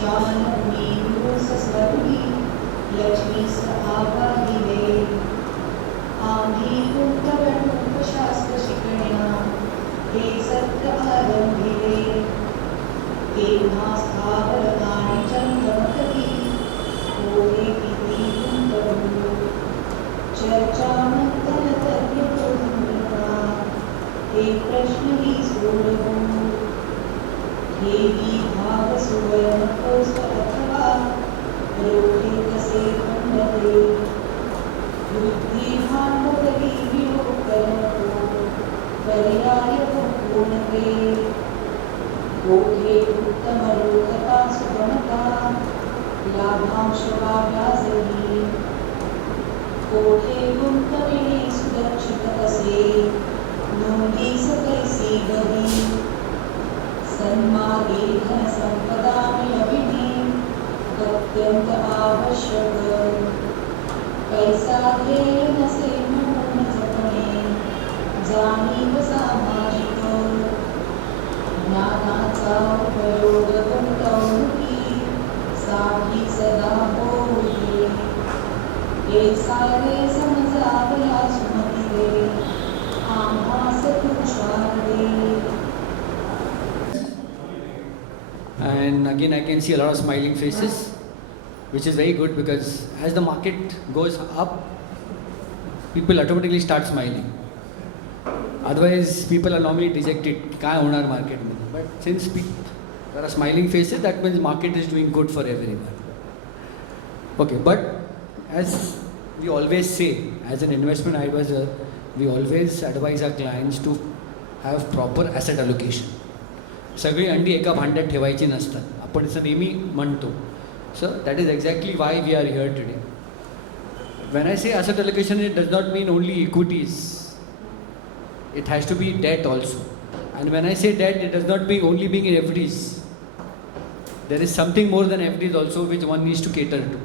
शानवी सस्वती लक्ष्मी आवाहिवे आम्ही शास्त्र शिकण्या हे सत्य आरंभिले तेव्हा स्थावर आणि चंद्रमतली होते किती गुंतवू चर्चा मंथन तज्ञ बोधूनता हे प्रश्नही सोडवू देवी भाव सुवर्ण कोस अथवा रोखे कसे खंडते बुद्धी भांडवली वियोग करतो पर्याय पूर्णते कोठे उत्तम रोखता सुगमता लाभांश व्याजही कोठे गुंतविणे सुरक्षित असे नोंदी सकैसी गही सन्मागे धन संपदा मिळविणे अत्यंत आवश्यक पैसा ध्येय नसे म्हणून जपणे जाणीव सामाजिक ज्ञानाचा उपयोग गुंतवणुकी साठी सदा होईल हे सारे समजावया सुमतीले आम्हास तुषार दे. And again I can see a lot of smiling faces, which is very good because as the market goes up, people automatically start smiling. Otherwise people are normally dejected, काय होणार market मध्ये. But since there are smiling faces, that means market is doing good for everyone. Okay, but as we always say, as an investment advisor, we always advise our clients to have proper asset allocation. सगळी अंडी एका भांड्यात ठेवायची नसतात, आपण असं नेहमी म्हणतो. So that is exactly why we are here today. When I say asset allocation, it does not mean only equities. It has to be debt also. And when I say debt, it does not mean only being in FDs. There is something more than FDs also which one needs to cater to.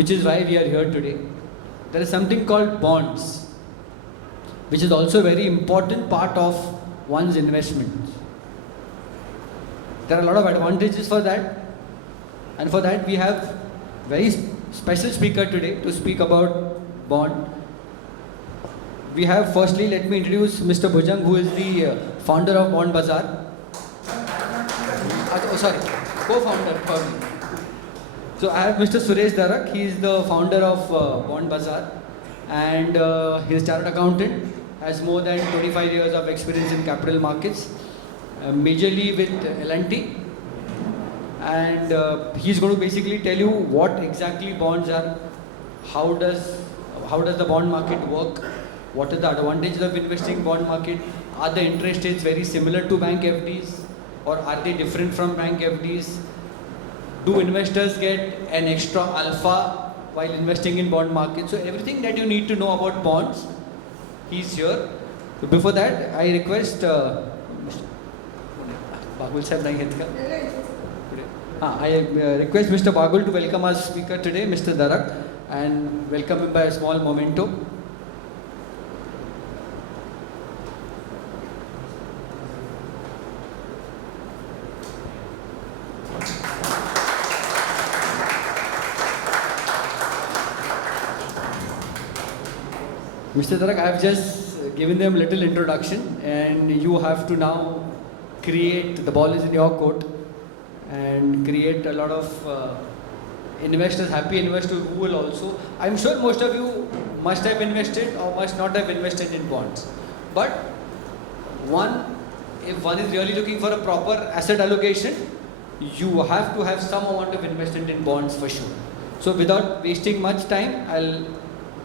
Which is why we are here today. There is something called bonds, which is also a very important part of one's investment. There are a lot of advantages for that, and for that we have very special speaker today to speak about bond. We have, firstly, let me introduce Mr. Bhujang, who is the founder of Bond Bazaar. Co-founder probably. So I have Mr. Suresh Darak. He is the founder of Bond Bazaar, and he is chartered accountant. Has more than 25 years of experience in capital markets, majorly with L&T, and he's going to basically tell you what exactly bonds are, how does the bond market work, what are the advantages of investing in bond market, are the interest rates very similar to bank FDs or are they different from bank FDs, do investors get an extra alpha while investing in bond market. So everything that you need to know about bonds, he's here. So before that, I request Mr. Bagul sahab nahi hai ka? I request Mr. Bagul to welcome our speaker today, Mr. Darak, and welcome him by a small memento. Mr. Darak, I have just given them a little introduction, and you have to now create, the ball is in your court, and create a lot of investors, happy investors who will also, I'm sure most of you must have invested or must not have invested in bonds. But if one is really looking for a proper asset allocation, you have to have some amount of investment in bonds for sure. So without wasting much time, I'll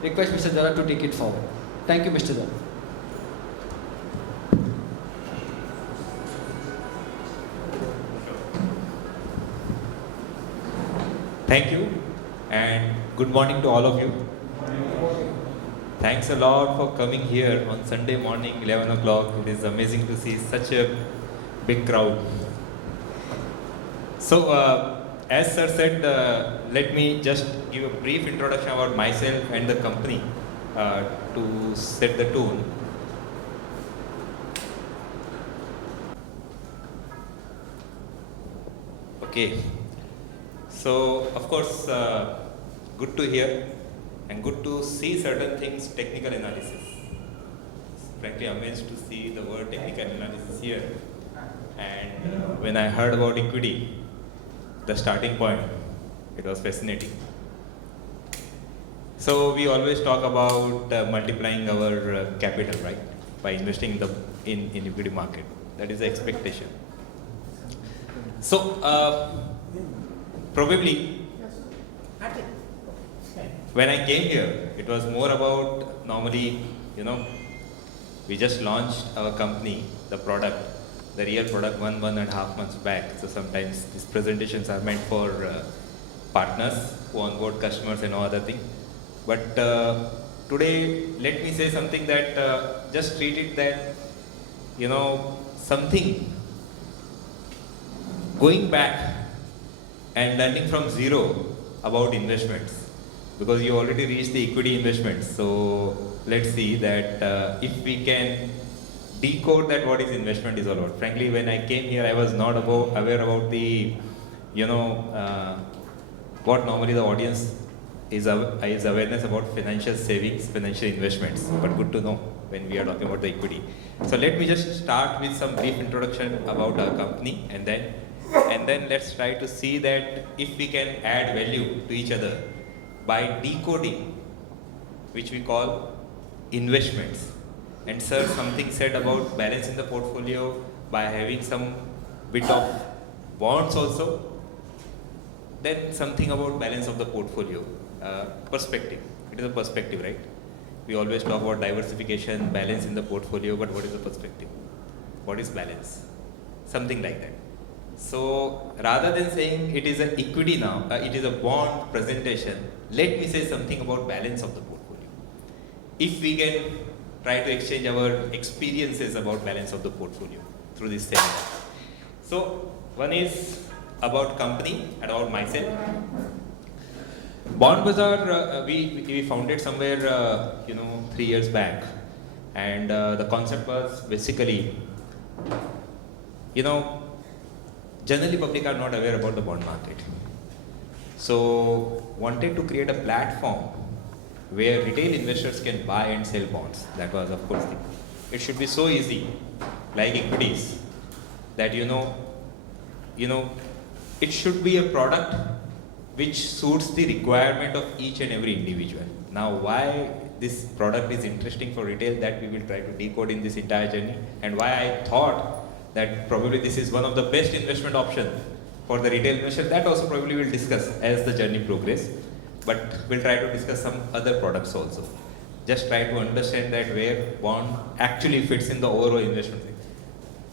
request Mr. Darak to take it forward. Thank you, Mr. Darak. Thank you, and good morning to all of you. Thanks a lot for coming here on Sunday morning, 11 o'clock. It is amazing to see such a big crowd. So, as sir said, let me just give a brief introduction about myself and the company to set the tone. Okay. So, of course, good to hear and good to see certain things, technical analysis. Frankly, amazed to see the word technical analysis here. And when I heard about equity, the starting point, it was fascinating. So we always talk about multiplying our capital, right, by investing in equity market. That is the expectation. So probably when I came here, it was more about normally, we just launched our company, the product, the real product, 1.5 months back. So sometimes these presentations are meant for partners who onboard customers and no other thing. But today, let me say something that just treat it that, something going back and learning from zero about investments, because you already reached the equity investments. So let's see that if we can decode that what is investment is all about. Frankly, when I came here, I was not aware about the, what normally the audience is awareness about financial savings, financial investments. But good to know when we are talking about the equity. So let me just start with some brief introduction about our company, and then let's try to see that if we can add value to each other by decoding, which we call investments. And sir, something said about balance in the portfolio by having some bit of bonds also. Then something about balance of the portfolio, perspective. It is a perspective, right? We always talk about diversification, balance in the portfolio, but what is the perspective? What is balance? Something like that. So rather than saying it is an equity now, it is a bond presentation, let me say something about balance of the portfolio. If we can try to exchange our experiences about balance of the portfolio through this seminar. So one is about company and about myself. Bond Bazaar, we founded somewhere 3 years back, and the concept was basically, generally public are not aware about the bond market. So wanted to create a platform where retail investors can buy and sell bonds. That was, of course, it should be so easy, like equities, that it should be a product which suits the requirement of each and every individual. Now, why this product is interesting for retail, that we will try to decode in this entire journey, and why I thought that probably this is one of the best investment option for the retail investor, that also probably we'll discuss as the journey progresses. But we'll try to discuss some other products also. Just try to understand that where bond actually fits in the overall investment.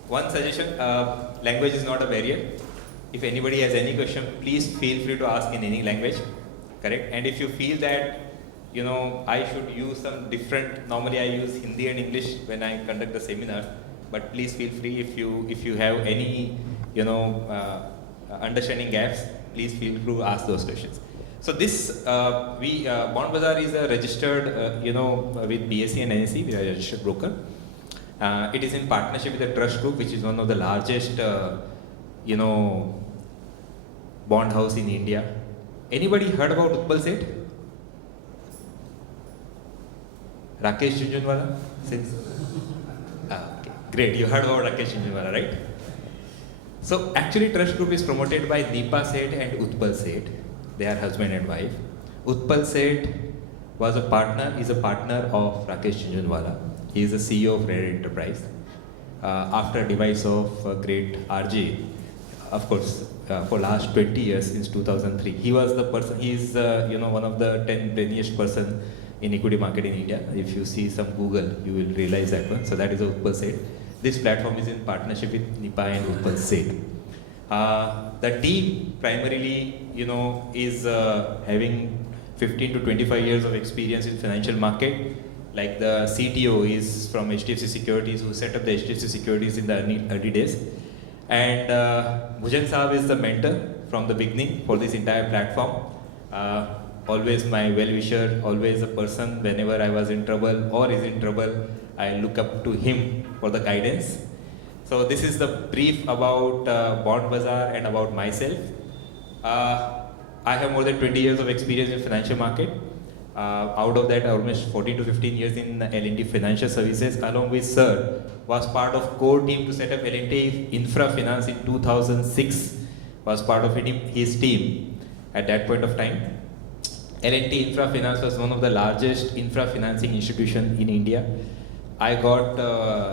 One suggestion, language is not a barrier. If anybody has any question, please feel free to ask in any language, correct? And if you feel that, I should use some different, normally I use Hindi and English when I conduct the seminars, but please feel free if you have any, understanding gaps, please feel free to ask those questions. So this, Bond Bazaar is registered, with BSE and NSE, we are a registered broker. It is in partnership with the Trust Group, which is one of the largest, bond house in India. Anybody heard about Utpal Seth? Rakesh Jhunjhunwala? Okay. Great, you heard about Rakesh Jhunjhunwala, right? So actually Trust Group is promoted by Deepa Seth and Utpal Seth. They are husband and wife. Utpal Seth is a partner of Rakesh Jhunjhunwala. He is the CEO of Rare Enterprise. After demise of great RJ, of course, for last 20 years, since 2003, he was the person, he is one of the 10 brainiest person in equity market in India. If you see some Google, you will realize that one. So that is Utpal Seth. This platform is in partnership with Nipa and Utpal Seth. The team primarily, is having 15 to 25 years of experience in financial market. Like the CTO is from HDFC Securities, who set up the HDFC Securities in the early days. And Bhujan Saab is the mentor from the beginning for this entire platform. Always my well-wisher, always a person whenever I was in trouble or is in trouble, I look up to him for the guidance. So this is the brief about Bond Bazaar and about myself. I have more than 20 years of experience in financial market. Out of that, almost 14 to 15 years in L&T Financial Services, along with Sir, was part of core team to set up L&T Infra Finance in 2006, was part of his team at that point of time. L&T Infra Finance was one of the largest infra financing institution in India. I got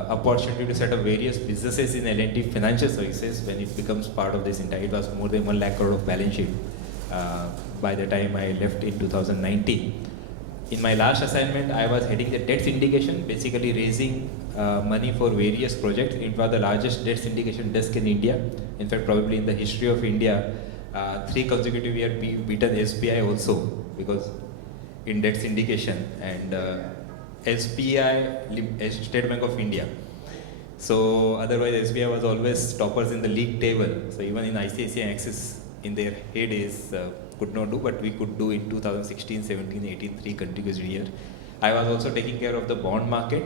opportunity to set up various businesses in L&T Financial Services when it becomes part of this entire. It was more than 1 lakh crore of balance sheet by the time I left in 2019. In my last assignment, I was heading the debt syndication, basically raising money for various projects. It was the largest debt syndication desk in India. In fact, probably in the history of India, 3 consecutive years we beaten SBI also, because in debt syndication, and SBI, State Bank of India. So otherwise SBI was always toppers in the league table. So even in ICICI Axis in their heydays could not do, but we could do in 2016, 17, 18, 3 contiguous years. I was also taking care of the bond market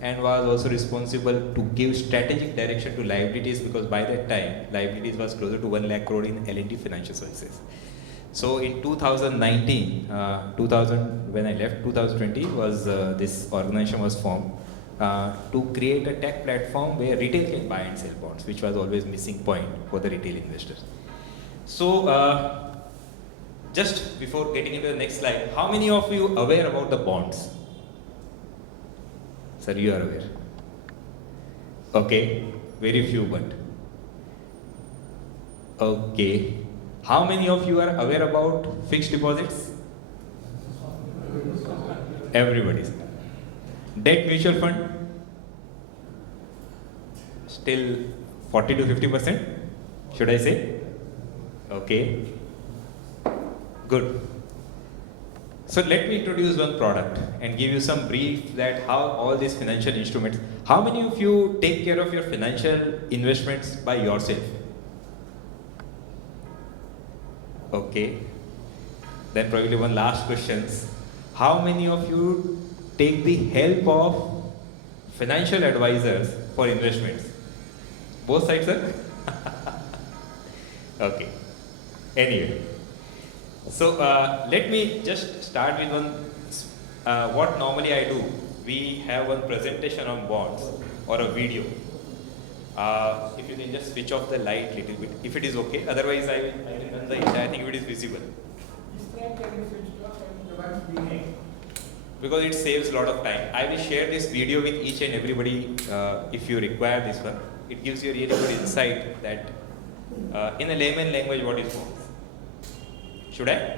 and was also responsible to give strategic direction to liabilities, because by that time liabilities was closer to 1 lakh crore in L&T Financial Services. So in 2019, when I left, 2020 was this organization was formed to create a tech platform where retail can buy and sell bonds, which was always missing point for the retail investors. So just before getting into the next slide, how many of you are aware about the bonds? Sir, you are aware. Okay, very few, but okay. How many of you are aware about fixed deposits? Everybody. Debt mutual fund? Still 40 to 50%? Should I say? Okay. Good. So let me introduce one product and give you some brief that how all these financial instruments, how many of you take care of your financial investments by yourself? Okay. Then probably one last question. How many of you take the help of financial advisors for investments? Both sides, sir? Okay. Anyway. So let me just start with one, what normally I do. We have one presentation on bonds or a video. If you can just switch off the light little bit, if it is okay. Otherwise, I will run the entire thing if it is visible. Because it saves a lot of time. I will share this video with each and everybody if you require this one. It gives you a really good insight that in a layman language what is bonds. Should I?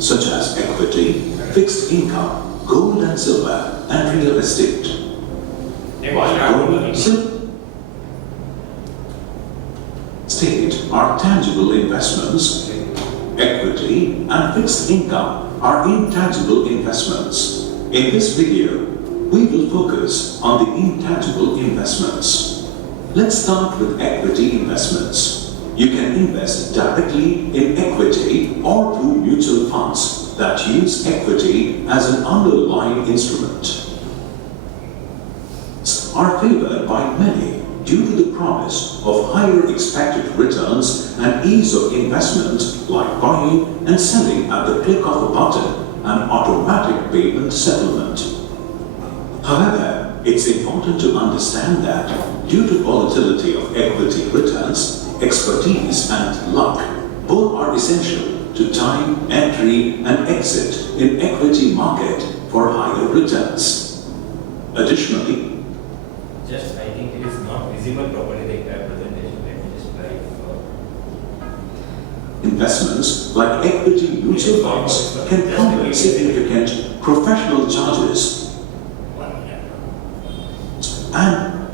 Such as equity, fixed income, gold and silver, and real estate. While gold, silver, estate are tangible investments, equity and fixed income are intangible investments. In this video, we will focus on the intangible investments. Let's start with equity investments. You can invest directly in equity or through mutual funds that use equity as an underlying instrument. Are favored by many due to the promise of higher expected returns and ease of investment, like buying and selling at the click of a button and automatic payment settlement. However, it's important to understand that due to volatility of equity returns, expertise and luck both are essential to time, entry and exit in equity market for higher returns. Additionally, Just I think it is not visible properly the entire presentation. Let me just try. investments like equity mutual funds can come with significant professional charges and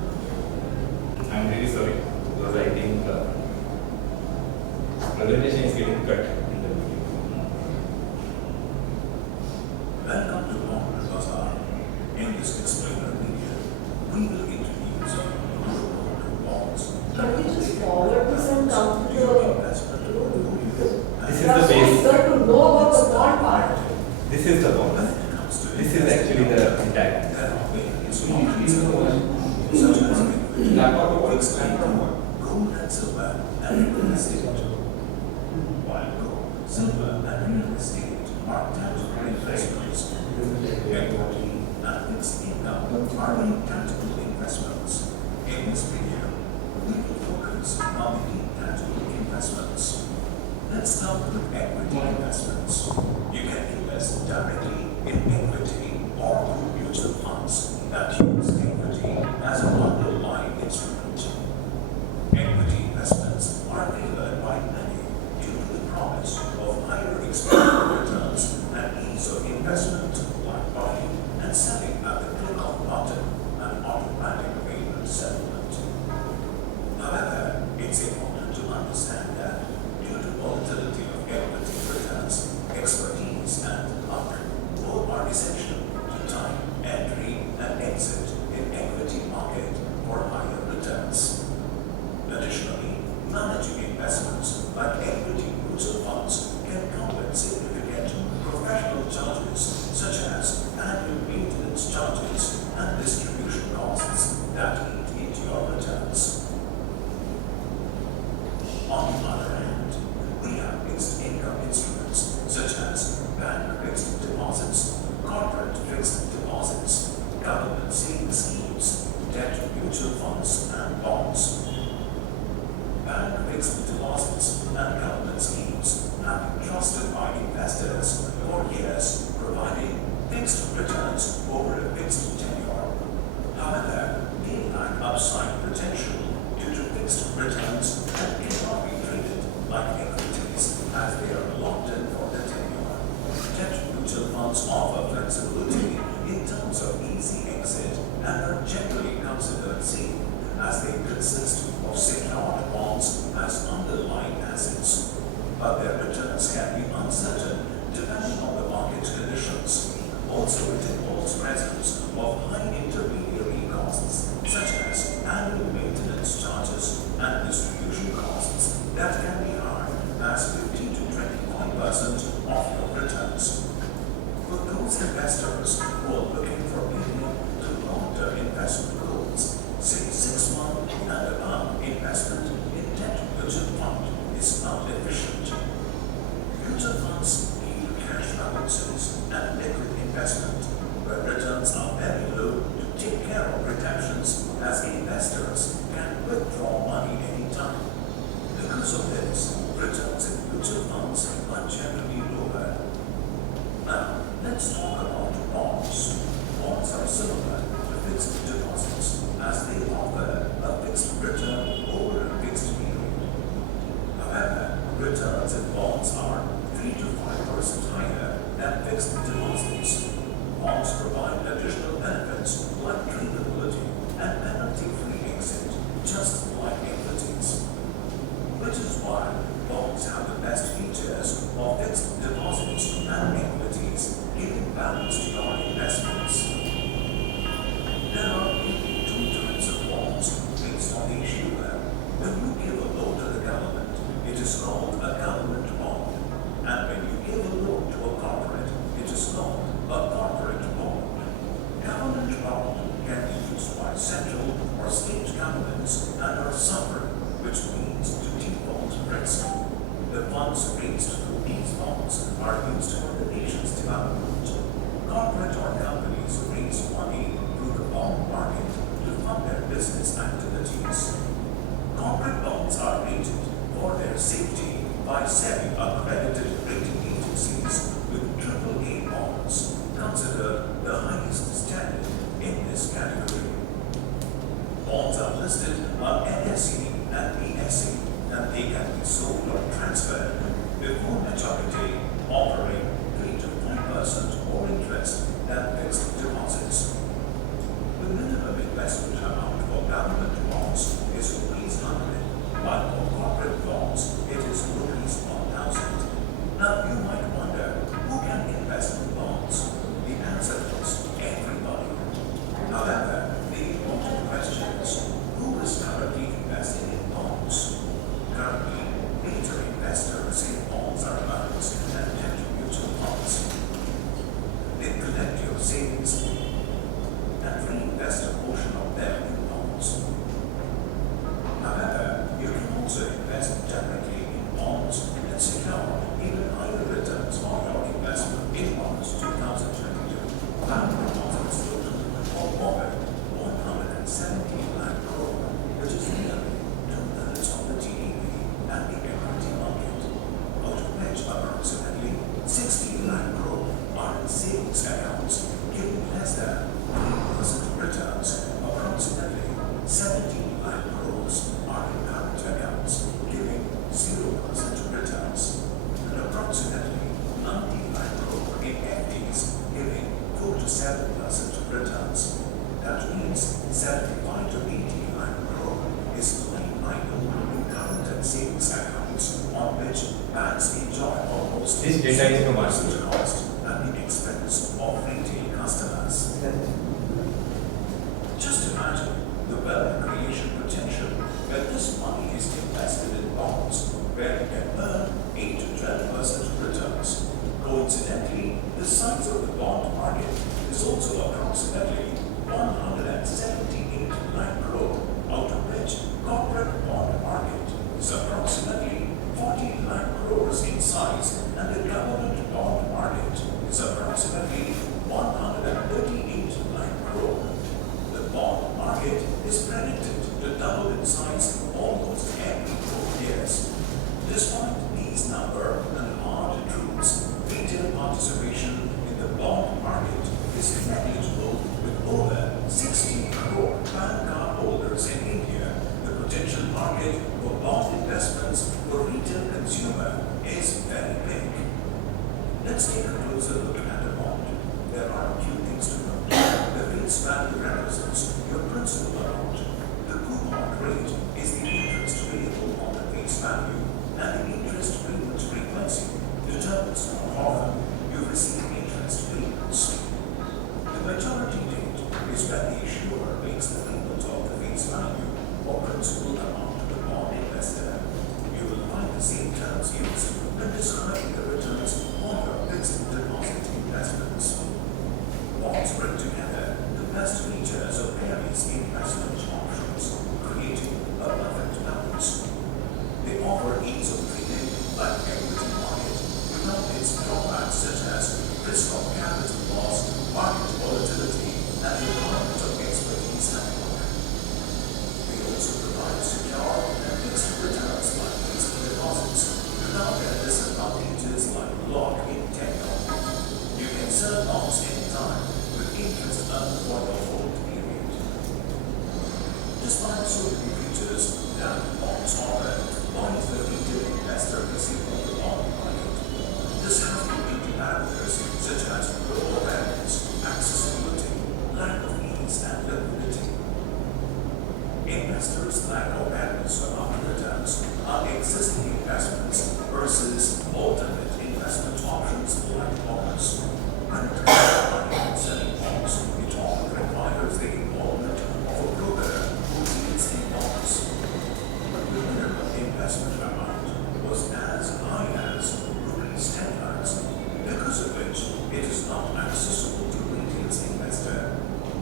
I'm really sorry because I think presentation is getting cut in the video. Welcome to Bond Bazaar. In this explainer video, we will introduce bonds. Can we just forward this and come to the This is the base. to know about the bond part. This is the bond. This is actually the entire. Gold and silver and real estate. While gold, silver and real estate are tangible investments, equity and fixed income are intangible investments. In this video, we will focus on the intangible investments. Let's start with equity investments. You can invest directly in equity or through mutual funds that use equity as an underlying instrument. Equity investments are favored by many due to the promise of higher expected returns and ease of investment, like buying and selling at the click of a button and automatic payment settlement. However, it's important to understand that due to volatility of equity returns, expertise and luck both are essential to time, entry and exit in equity market for higher returns. Additionally, managing investments like equity mutual funds can come with significant professional charges such as annual maintenance charges and distribution costs that eat into your returns. On the other hand, we have fixed income instruments such as bank fixed deposits, corporate fixed deposits, government savings schemes, debt mutual funds and bonds. Bank fixed deposits and government schemes have been trusted by investors for years, providing fixed returns over a fixed tenure. However, they lack upside potential due to fixed returns and cannot be treated like equities as they are locked in for the tenure. Debt mutual funds offer flexibility in terms of easy exit and are generally considered safe as they consist of secured bonds as underlying assets. But their returns can be uncertain depending on the market conditions. Also, it involves presence of high intermediary costs such as annual maintenance charges and distribution costs that can be high as 15 to 25% of your returns. For those investors who are looking for medium to long-term investment goals, say 6 months and above investment in debt mutual fund is not efficient. Mutual funds yield cash balances and liquid investment where returns are very low to take care of redemptions as investors can withdraw money anytime. Because of this, returns in mutual funds are generally lower. Now, let's talk about bonds. Bonds are similar to fixed deposits as they offer a fixed return over a fixed period. However, returns in bonds are 3 to 5% higher than fixed deposits. Bonds provide additional benefits like tradability and penalty-free exit, just like equities. Which is why bonds have the best features of fixed deposits and equities, giving balance to your investments. There are two types of bonds based on the issuer. When you give a loan to the government, it is called a government bond. And when you give a loan to a corporate, it is called a corporate bond. Government bond can be used by central or state governments and are sovereign, which means to default risk. The funds raised through these bonds are used for the nation's development. Corporate or companies raise money through the bond bond market to fund their business activities. Corporate bonds are rated for their safety by SEBI accredited rating agencies with AAA bonds, considered the highest standard in this category. Bonds are listed on NSE and BSE, and they can be sold or transferred before maturity, offering 3 to 5% more interest than fixed deposits. The minimum investment amount for government bonds is Rs 100, while for corporate bonds it is Rs 1,000. Now you might wonder, who can invest in bonds? The answer is everybody. However, the important question is, who is currently investing in bonds? Currently, major investors in bonds are banks and debt mutual funds. They collect your savings and reinvest a portion of them in bonds. However, you can also invest directly in bonds and secure even higher returns on your investment in bonds 2022. Bank deposits total of more than 170 lakh crore, which is nearly 2/3 of the GDP and the equity market, out of which approximately 60 lakh crore are in savings accounts, giving less than 3% returns. Approximately 17 lakh crores are in current accounts, giving 0% returns, and approximately 90 lakh crore in FDs, giving 4 to 7% returns. That means 75 to 80 lakh crore is lying idle in current and savings accounts, on which banks enjoy almost This data is from 0% cost at the expense of retail customers. Just imagine the wealth creation potential when this money is invested in bonds, where you can earn 8 to 12% returns. Coincidentally, the size of the bond market is also approximately 178 lakh crore, out of which corporate bond market is approximately 40 lakh crores in size, and the government bond market is approximately 138 lakh crore. The bond market is predicted to double in size almost every 4 years. Despite these number and hard truths, retail participation in the bond market is negligible, with over 60 crore PAN card holders in India. The potential market for bond investments for retail consumer is very big. Let's take a closer look at the bond. There are a few things to note. The face value represents your principal amount. The coupon rate is the interest payable on the face value, and the interest payment frequency determines how often you receive interest payments. The maturity date is when the issuer makes the payment of the face value or principal amount to the bond investor. You will find the same terms used when describing the returns on your fixed deposit investments. Bonds bring together the best features of various investment options, creating a perfect balance. They offer ease of trading like equity market without its drawbacks such as risk of capital loss, market volatility, and the requirement of expertise handling. They also provide secure and fixed returns like fixed deposits without their disadvantages like lock-in tenure. You can sell bonds anytime with interest earned for the whole period. Despite so many features that bonds offer, why is the retail investor receiving the bond market? This has beauty parameters such as low awareness, accessibility, lack of ease, and liquidity. Investors lack awareness about returns on existing investments versus alternate investment options like bonds. When it comes to buying and selling bonds, it often requires the involvement of a broker who deals in bonds. But the minimum investment amount was as high as Rs 10 lakhs, because of which it is not accessible to retail investor.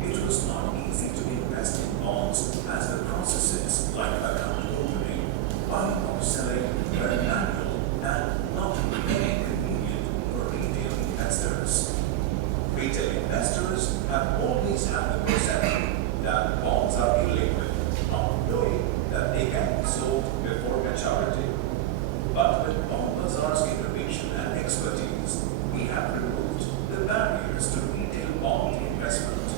It was not easy to invest in bonds as the processes like account opening, buying or selling were manual and not very convenient for retail investors. Retail investors have more be sold before maturity. But with Bond Bazaar's innovation and expertise, we have removed the barriers to retail bond investment.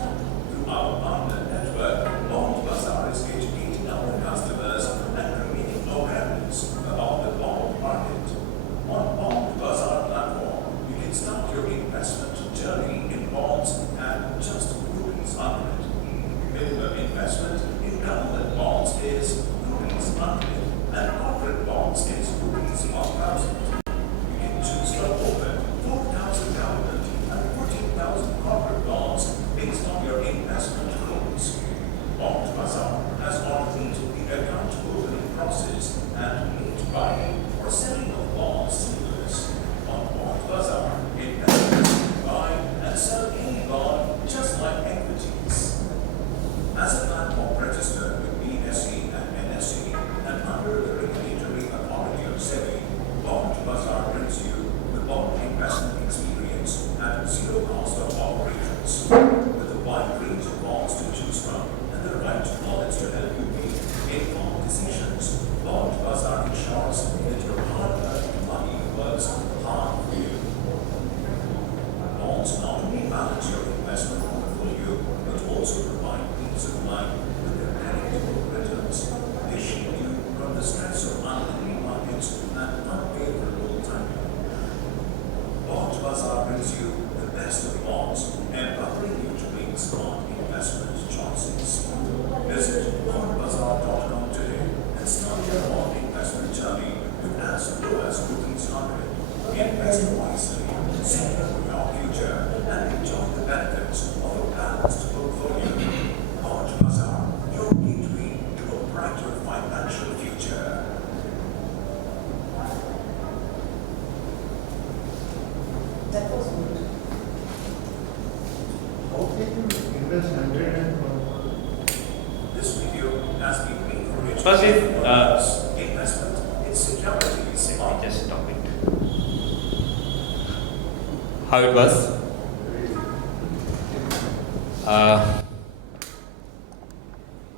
Through our partner network, Bond Bazaar is educating our customers and creating awareness about the bond market. On Bond Bazaar platform, you can start your investment journey in bonds at just ₹100. Minimum investment in government bonds is ₹100 and corporate bonds is ₹1,000. You can choose from over 4,000 government and 14,000 corporate bonds based on your investment goals. Bond Bazaar has automated the account opening process and made buying or selling of bonds seamless. On Bond Bazaar, investors can buy and sell any bond just like equities. As a platform registered with BSE and NSE and under the regulatory authority of SEBI, Bond Bazaar brings you the bond investment experience at zero cost of operations. With a wide range of bonds to choose from and the right knowledge to help you make informed decisions, Bond Bazaar ensures that your hard-earned money works hard for you. Bonds not only balance your investment portfolio, but also provide peace of mind with their predictable returns. They shield you from the stress of unhealthy markets and unfavorable timing. Bond Bazaar brings you the best of bonds, empowering you to make smart investment choices. Visit bondbazaar.com today and start your bond investment journey with as low as ₹100. Invest wisely, secure your future, and enjoy the benefits of a balanced portfolio. Bond Bazaar, your gateway to a brighter financial future. That was good. How can you invest 100 and This video has been made for educational First is, purposes. Investment in securities. Let me just stop it. How it was?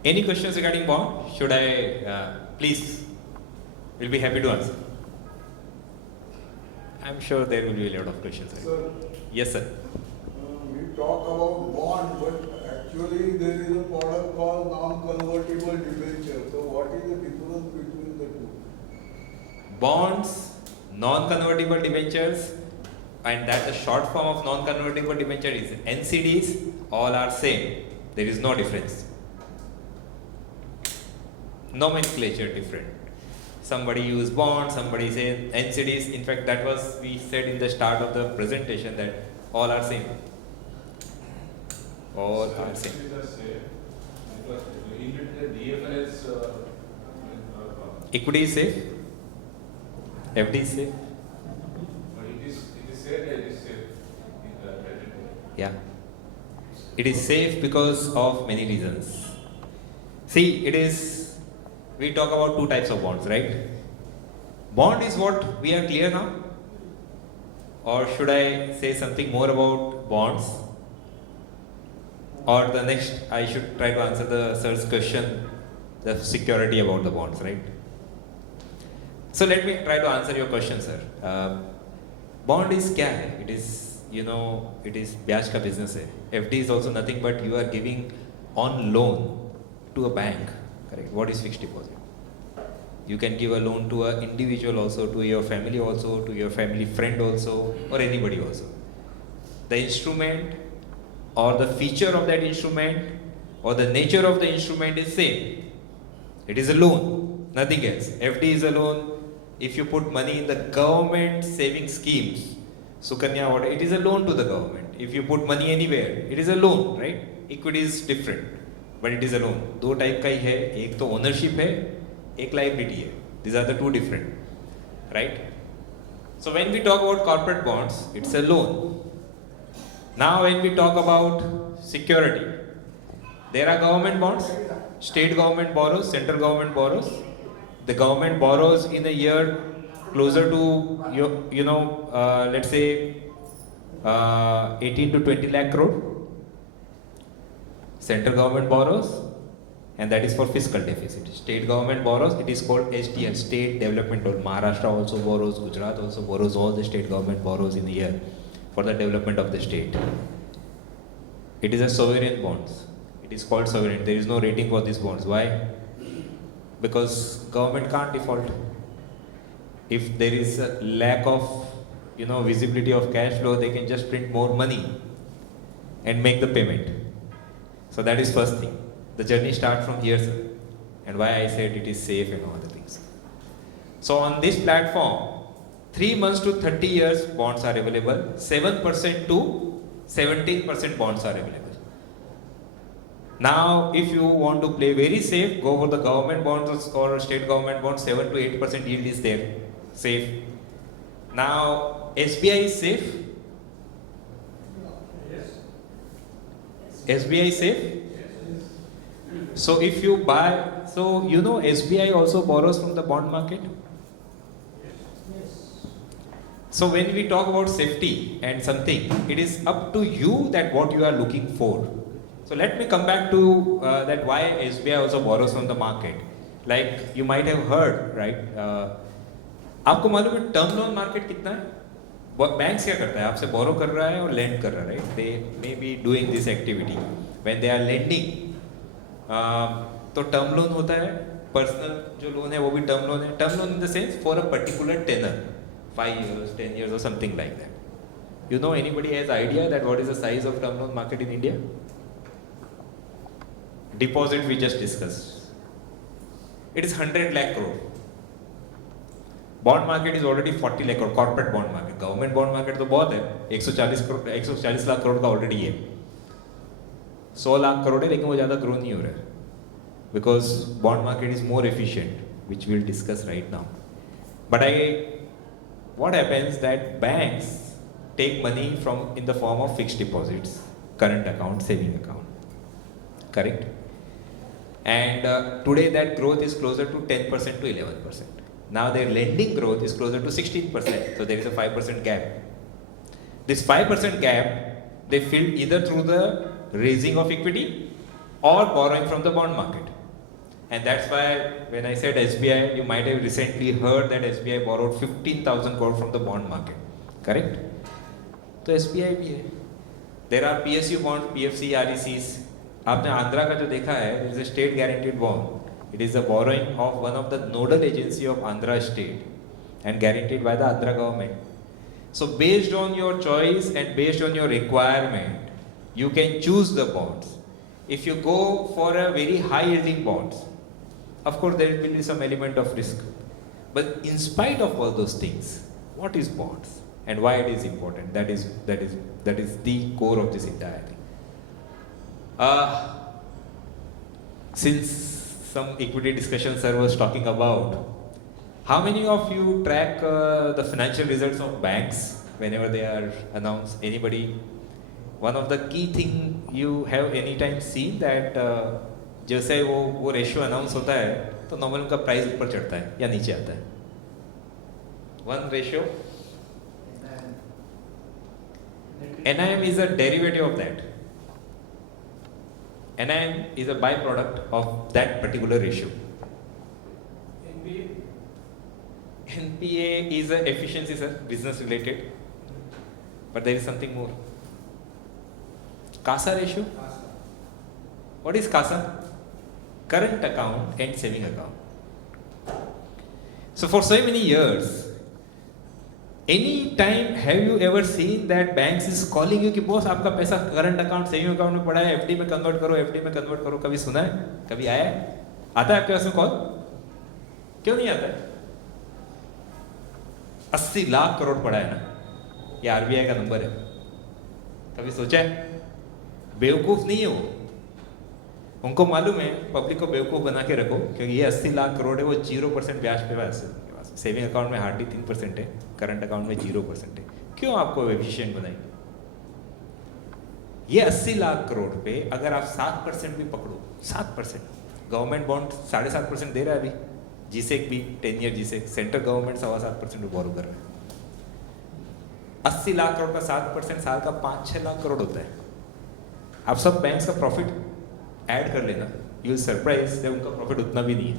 Any questions regarding bond? Should I, please, we'll be happy to answer. I'm sure there will be a lot of questions. Sir, Yes, sir. we talk about bond, but actually there is a product called non-convertible debenture. So what is the difference between the two? Bonds, non-convertible debentures, and that the short form of non-convertible debenture is NCDs, all are same. There is no difference. Nomenclature different. Somebody use bonds, somebody say NCDs. In fact, that was we said in the start of the presentation that all are same. All are same. Equity is safe. FD is safe. Yeah. It is safe because of many reasons. See, we talk about two types of bonds, right? Bond is what we are clear now? Or should I say something more about bonds? Or the next, I should try to answer the sir's question, the security about the bonds, right? So let me try to answer your question, sir. Bond is क्या है? It is, it is ब्याज का business है. FD is also nothing but you are giving on loan to a bank, correct? What is fixed deposit? You can give a loan to an individual also, to your family also, to your family friend also, or anybody also. The instrument or the feature of that instrument or the nature of the instrument is same. It is a loan, nothing else. FD is a loan. If you put money in the government saving schemes, Sukanya, what it is a loan to the government. If you put money anywhere, it is a loan, right? Equity is different, but it is a loan. दो type का ही है, एक तो ownership है, एक liability है. These are the two different, right? So when we talk about corporate bonds, it's a loan. Now when we talk about security, there are government bonds, state government borrows, central government borrows. The government borrows in a year closer to, let's say 18 to 20 lakh crore. Central government borrows and that is for fiscal deficit. State government borrows, it is called SDL, State Development Loan. Maharashtra also borrows, Gujarat also borrows, all the state government borrows in a year for the development of the state. It is a sovereign bonds. It is called sovereign. There is no rating for these bonds. Why? Because government can't default. If there is a lack of visibility of cash flow, they can just print more money and make the payment. So that is first thing. The journey starts from here, sir. And why I said it is safe and all the things. So on this platform, 3 months to 30 years bonds are available. 7% to 17% bonds are available. Now, if you want to play very safe, go for the government bonds or state government bonds. 7 to 8% yield is there, safe. Now, SBI is safe. Yes. SBI is safe. So if you buy, SBI also borrows from the bond market. So when we talk about safety and something, it is up to you that what you are looking for. So let me come back to that why SBI also borrows from the market. Like you might have heard, right? आपको मालूम है term loan market कितना है? Banks क्या करता है? आपसे बोरो कर रहा है और लेंड कर रहा है, right? They may be doing this activity when they are lending. तो टर्म लोन होता है, पर्सनल जो लोन है वो भी टर्म लोन है. Term loan in the sense for a particular tenor, 5 years, 10 years or something like that. You know, anybody has idea that what is the size of term loan market in India? Deposit we just discussed. It is 100 lakh crore. Bond market is already 40 lakh crore. Corporate bond market, government bond market तो बहुत है. 140 लाख करोड़ का already है. 100 लाख करोड़ है, लेकिन वो ज़्यादा grow नहीं हो रहा है. Because bond market is more efficient, which we'll discuss right now. But what happens that banks take money in the form of fixed deposits, current account, saving account, correct? And today that growth is closer to 10% to 11%. Now their lending growth is closer to 16%, so there is a 5% gap. This 5% gap they filled either through the raising of equity or borrowing from the bond market. And that's why when I said SBI, you might have recently heard that SBI borrowed 15,000 crore from the bond market, correct? तो SBI भी है. There are PSU bonds, PFC, RECs. आपने आंध्रा का जो देखा है, there is a state guaranteed bond. It is the borrowing of one of the nodal agency of Andhra state and guaranteed by the Andhra government. So based on your choice and based on your requirement, you can choose the bonds. If you go for a very high yielding bonds, of course there will be some element of risk. But in spite of all those things, what is bonds and why it is important? That is the core of this entire thing. Since some equity discussion sir was talking about, how many of you track the financial results of banks whenever they are announced? Anybody? One of the key thing you have anytime seen that जैसे वो ratio announce होता है तो normal उनका price ऊपर चढ़ता है या नीचे आता है. One ratio NIM is a derivative of that. NIM is a byproduct of that particular ratio. NPA is a efficiency, sir, business related. But there is something more. CASA ratio. What is CASA? Current account and saving account. So for so many years, any time have you ever seen that banks is calling you कि boss आपका पैसा current account saving account में पड़ा है, FD में convert करो, FD में convert करो? कभी सुना है? कभी आया है? आता है आपके पास में कॉल? क्यों नहीं आता है? 80 लाख करोड़ पड़ा है ना, ये आरबीआई का नंबर है. कभी सोचा है? बेवकूफ नहीं है वो. उनको मालूम है पब्लिक को बेवकूफ बना के रखो, क्योंकि ये 80 लाख करोड़ है, वो 0% ब्याज पे वैसे सेविंग अकाउंट में हार्डली 3% है, करंट अकाउंट में 0% है. क्यों आपको एफिशिएंट बनाएंगे? ये 80 लाख करोड़ पे अगर आप 7% भी पकड़ो, 7%, गवर्नमेंट बॉन्ड 7.5% दे रहा है अभी, जीसेक भी 10 ईयर जीसेक, सेंट्रल गवर्नमेंट 7.25% में बोरो कर रहा है. 80 लाख करोड़ का 7% साल का 5-6 लाख करोड़ होता है. आप सब बैंक्स का प्रॉफिट ऐड कर लेना, यू सरप्राइज that उनका प्रॉफिट उतना भी नहीं है.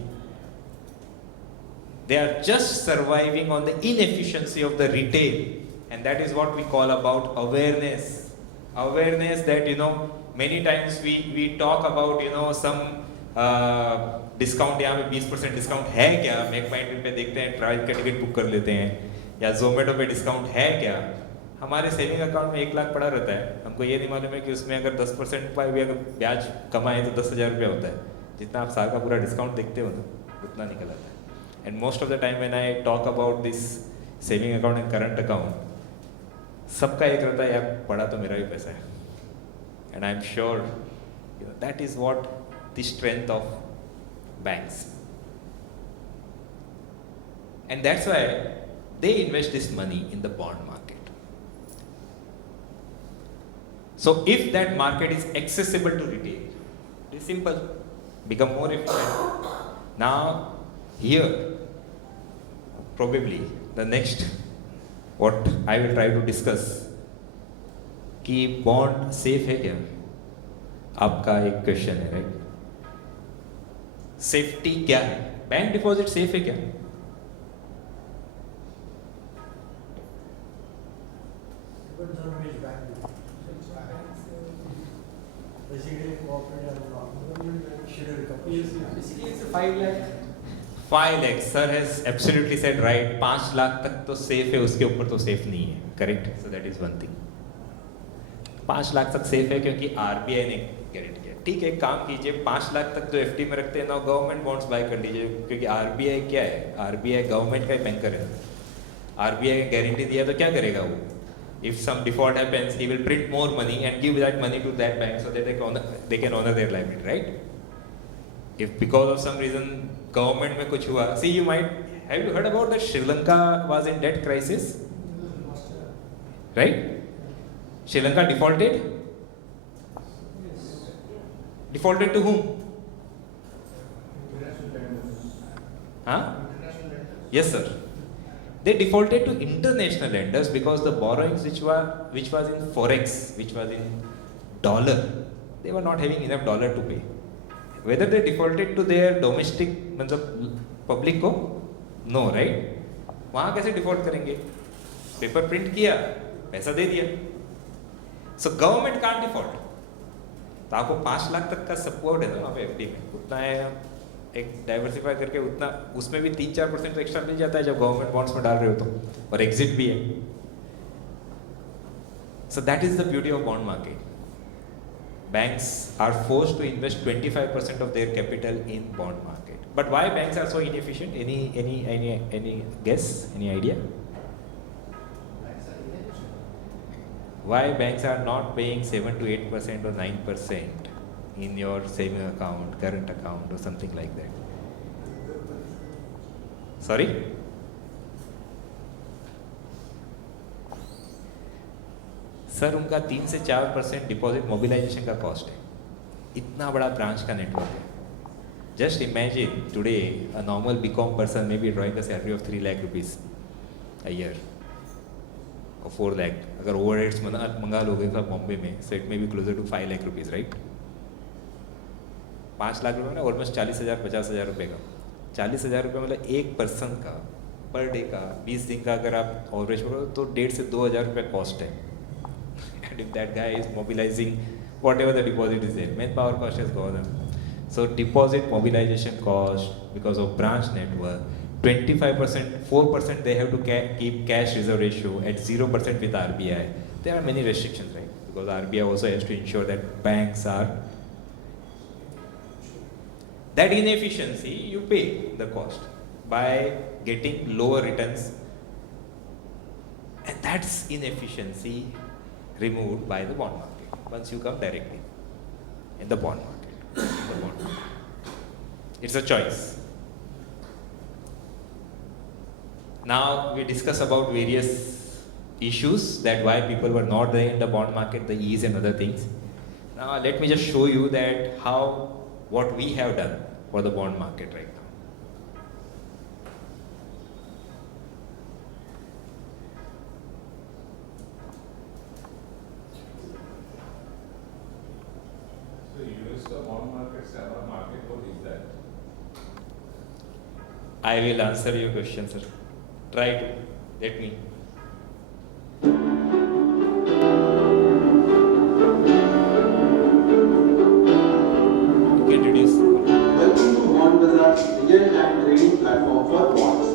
They are just surviving on the inefficiency of the retail, and that is what we call about awareness. Awareness that, you know, many times we talk about, you know, some discount, यहाँ पे 20% discount है क्या, make माई trip पे देखते हैं, travel का ticket book कर लेते हैं, या जोमेटो पे डिस्काउंट है क्या. हमारे सेविंग अकाउंट में 1 लाख पड़ा रहता है, हमको ये नहीं मालूम है कि उसमें अगर 10% पर भी अगर ब्याज कमाए तो 10,000 रुपया होता है. जितना आप साल का पूरा डिस्काउंट देखते हो ना, उतना निकल आता है. And most of the time when I talk about this saving account and current account, सबका एक रहता है, यार पड़ा तो मेरा भी पैसा है. And I am sure that is what the strength of banks, and that's why they invest this money in the bond market. So if that market is accessible to retail, it is simple, become more efficient. Now here probably the next what I will try to discuss कि bond safe है क्या, आपका एक question है, right? Safety क्या है? Bank deposit safe है क्या? Depends on which bank. Basically, cooperative and non-government scheduled companies. Basically, it's a 5 lakh. 5 lakh sir has absolutely said right. 5 lakh तक तो सेफ है, उसके ऊपर तो सेफ नहीं है, correct? So that is one thing. 5 lakh तक सेफ है क्योंकि आरबीआई ने गारंटी किया. ठीक है, एक काम कीजिए, 5 लाख तक जो एफडी में रखते हैं ना, गवर्नमेंट बॉन्ड्स बाय कर लीजिए, क्योंकि आरबीआई क्या है? आरबीआई गवर्नमेंट का ही बैंकर है. आरबीआई ने गारंटी दिया तो क्या करेगा वो? If some default happens, he will print more money and give that money to that bank so that they can honour their liability, right? If because of some reason government में कुछ हुआ, see you might have you heard about that Sri Lanka was in debt crisis, right? Sri Lanka defaulted. Defaulted to whom? Huh? Yes, sir. They defaulted to international lenders because the borrowings which was in forex, which was in dollar, they were not having enough dollar to pay. Whether they defaulted to their domestic मतलब public को, no, right? वहाँ कैसे default करेंगे? Paper print किया, पैसा दे दिया. So government can't default. तो आपको 5 लाख तक का सपोर्ट है ना वहाँ पे एफडी में, उतना है, एक डाइवर्सिफाई करके उतना, उसमें भी 3-4% तो एक्स्ट्रा मिल जाता है जब गवर्नमेंट बॉन्ड्स में डाल रहे हो तो, और एग्जिट भी है. So that is the beauty of bond market. Banks are forced to invest 25% of their capital in bond market. But why banks are so inefficient? Any guess? Any idea? Why banks are not paying 7 to 8% or 9% in your saving account, current account, or something like that? Sorry? Sir उनका 3 से 4% deposit mobilisation का cost है. इतना बड़ा branch का network है. Just imagine today a normal BCom person may be drawing a salary of 3 lakh rupees a year और 4 लाख. अगर ओवरहेड्स मंगा लोगे तो बॉम्बे में, so it may be closer to 5 lakh rupees, right? 5 lakh रुपये ना ऑलमोस्ट 40,000 50,000 रुपये का. 40,000 रुपये मतलब एक पर्सन का पर डे का, 20 दिन का अगर आप ऑवरेज करो तो 1,500 से 2,000 रुपये कॉस्ट है. And if that guy is mobilizing whatever the deposit is there, manpower cost has gone up. So deposit mobilization cost because of branch network, 25%, 4% they have to keep cash reserve ratio at 0% with RBI. There are many restrictions, right? Because RBI also has to ensure that banks are, that inefficiency you pay the cost by getting lower returns, and that's inefficiency removed by the bond market once you come directly in the bond market. It's a choice. Now we discuss about various issues that why people were not there in the bond market, the ease and other things. Now let me just show you that what we have done for the bond market right now. US का bond market से अलग market I will answer your question, sir. Try to. Let me. You can reduce. Welcome to Bond Bazaar's real-time trading platform for bonds.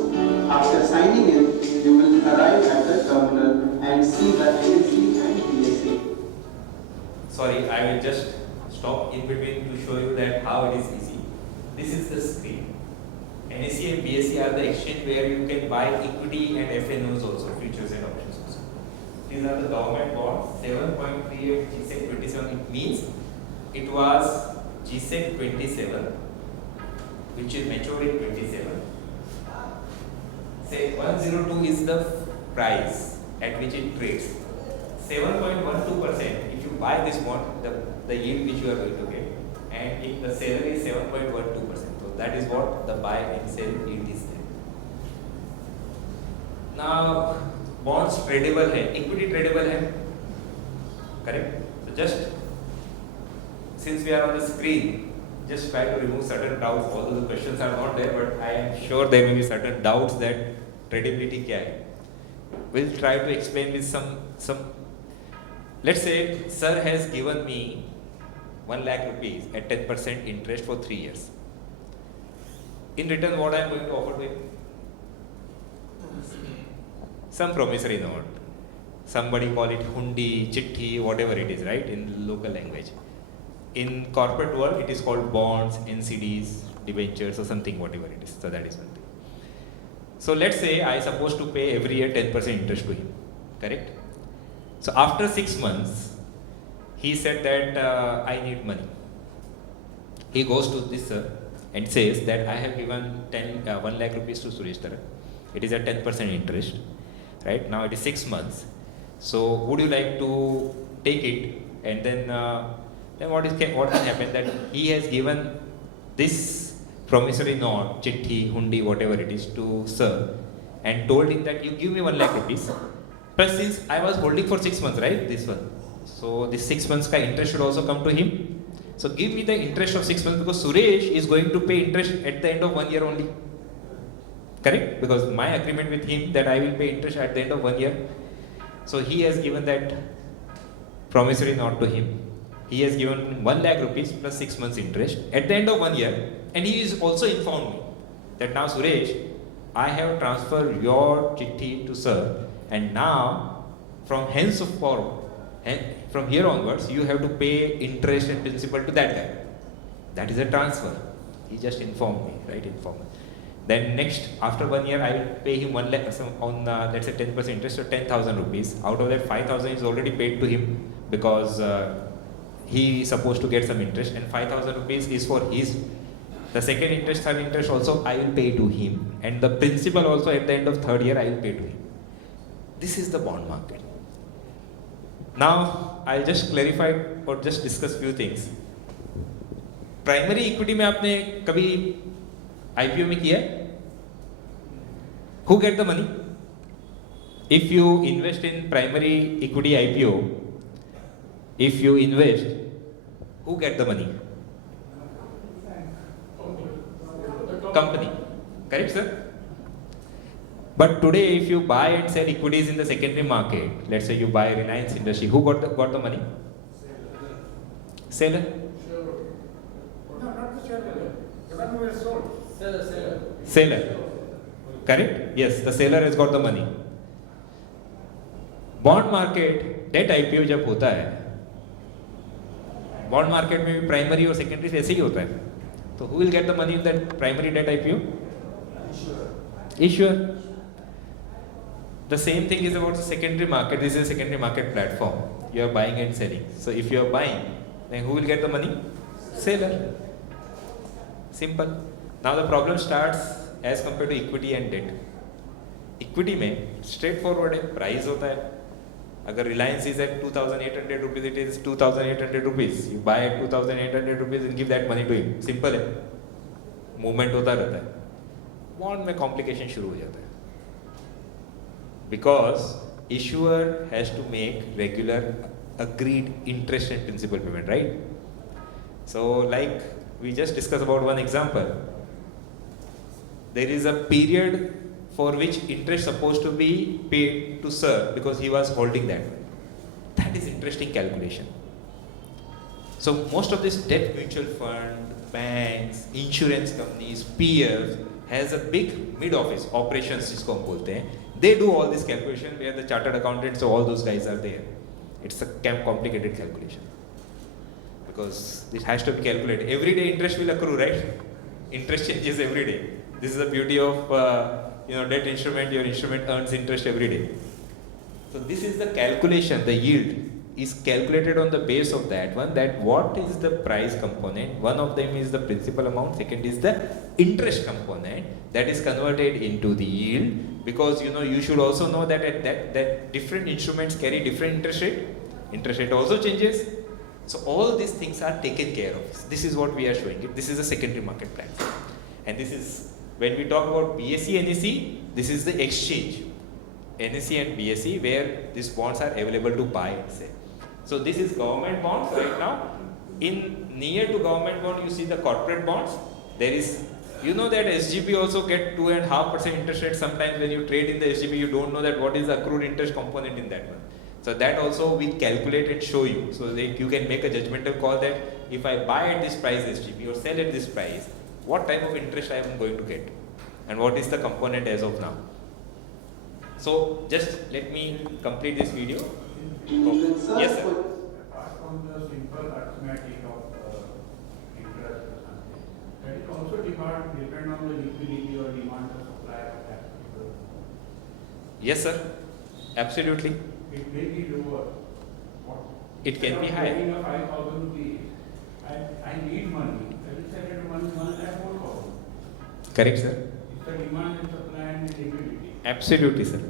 After signing in, you will arrive at the terminal and see the NSE and BSE. Sorry, I will just stop in between to show you that how it is easy. This is the screen. NSE and BSE are the exchange where you can buy equity and FNOs also, futures and options also. These are the government bonds, 7.38 GSEC 27. It means it was GSEC 27, which is mature in 27. Say 102 is the price at which it trades. 7.12%, if you buy this bond, the yield which you are going to get, and if the seller is 7.12%. So that is what the buy and sell yield is there. Now, bonds tradable hai, equity tradable hai, correct? So just, since we are on the screen, just try to remove certain doubts, although the questions are not there, but I am sure there may be certain doubts that tradability kya hai. We'll try to explain with some, let's say, sir has given me 1 lakh rupees at 10% interest for 3 years. In return, what I am going to offer to him? Some promissory note. Somebody call it hundi, chitti, whatever it is, right, in local language. In corporate world, it is called bonds, NCDs, debentures, or something, whatever it is. So that is one thing. So let's say I supposed to pay every year 10% interest to him, correct? So after 6 months, he said that I need money. He goes to this sir and says that I have given 1 lakh rupees to Suresh Dharak. It is at 10% interest, right? Now it is 6 months. So would you like to take it? And then what can happen that he has given this promissory note, chitti, hundi, whatever it is, to sir, and told him that you give me 1 lakh rupees. Plus, since I was holding for 6 months, right, this one. So this 6 months ka interest should also come to him. So give me the interest of 6 months because Suresh is going to pay interest at the end of 1 year only. Correct? Because my agreement with him that I will pay interest at the end of 1 year. So he has given that promissory note to him. He has given 1 lakh rupees plus 6 months interest at the end of 1 year, and he is also informed me that now Suresh, I have transferred your chitti to sir, and now from henceforth, and from here onwards, you have to pay interest and principal to that guy. That is a transfer. He just informed me, right? Informal. Then next, after 1 year, I will pay him 1 lakh on let's say 10% interest, so 10,000 rupees. Out of that, 5,000 is already paid to him because he is supposed to get some interest, and 5,000 rupees is for his. The second interest, third interest also I will pay to him, and the principal also at the end of 3rd year I will pay to him. This is the bond market. Now I'll just clarify or just discuss few things. Primary equity में आपने कभी IPO में किया है? Who get the money? If you invest in primary equity IPO, if you invest, who get the money? Company. Correct, sir? But today, if you buy and sell equities in the secondary market, let's say you buy Reliance Industry, who got the money? Seller. No, not the shareholder. The one who has sold. Seller. Correct? Yes, the seller has got the money. Bond market, debt IPO जब होता है, bond market में भी primary और secondary ऐसे ही होता है. So who will get the money in that primary debt IPO? Issuer. The same thing is about the secondary market. This is a secondary market platform. You are buying and selling. So if you are buying, then who will get the money? Seller. Simple. Now the problem starts as compared to equity and debt. Equity में straightforward है, price होता है. अगर Reliance is at 2,800 rupees, it is 2,800 rupees. You buy at 2,800 rupees and give that money to him. Simple है. Movement होता रहता है. Bond में complication शुरू हो जाता है. Because issuer has to make regular agreed interest and principal payment, right? So like we just discussed about one example. there is a period for which interest supposed to be paid to sir because he was holding that. That is interesting calculation. So most of this debt mutual fund, banks, insurance companies, PF has a big mid office, operations जिसको हम बोलते हैं. They do all this calculation where the chartered accountants, so all those guys are there. It's a complicated calculation because it has to be calculated. Every day interest will accrue, right? Interest changes every day. This is the beauty of debt instrument. Your instrument earns interest every day. So this is the calculation. The yield is calculated on the base of that one. That what is the price component? One of them is the principal amount. Second is the interest component that is converted into the yield. Because you should also know that that different instruments carry different interest rate. Interest rate also changes. So all these things are taken care of. This is what we are showing it. This is a secondary market platform. And this is, when we talk about BSE, NSE, this is the exchange. NSE and BSE where these bonds are available to buy and sell. So this is government bonds right now. In near to government bond, you see the corporate bonds. There is, that SGB also get 2.5% interest rate. Sometimes when you trade in the SGB, you don't know that what is the accrued interest component in that one. So that also we calculate and show you. So that you can make a judgmental call that if I buy at this price SGB or sell at this price, what type of interest I am going to get and what is the component as of now. So just let me complete this video. Yes, sir. Apart from the simple arithmetic of interest or something, that is also depend on the liquidity or demand or supply of that particular. Yes, sir. Absolutely. It may be lower. It can be high. Having a 5,000 rupees, I need money. I will sell it money, I have 4,000. Correct, sir. It's the demand and supply and the liquidity. Absolutely, sir.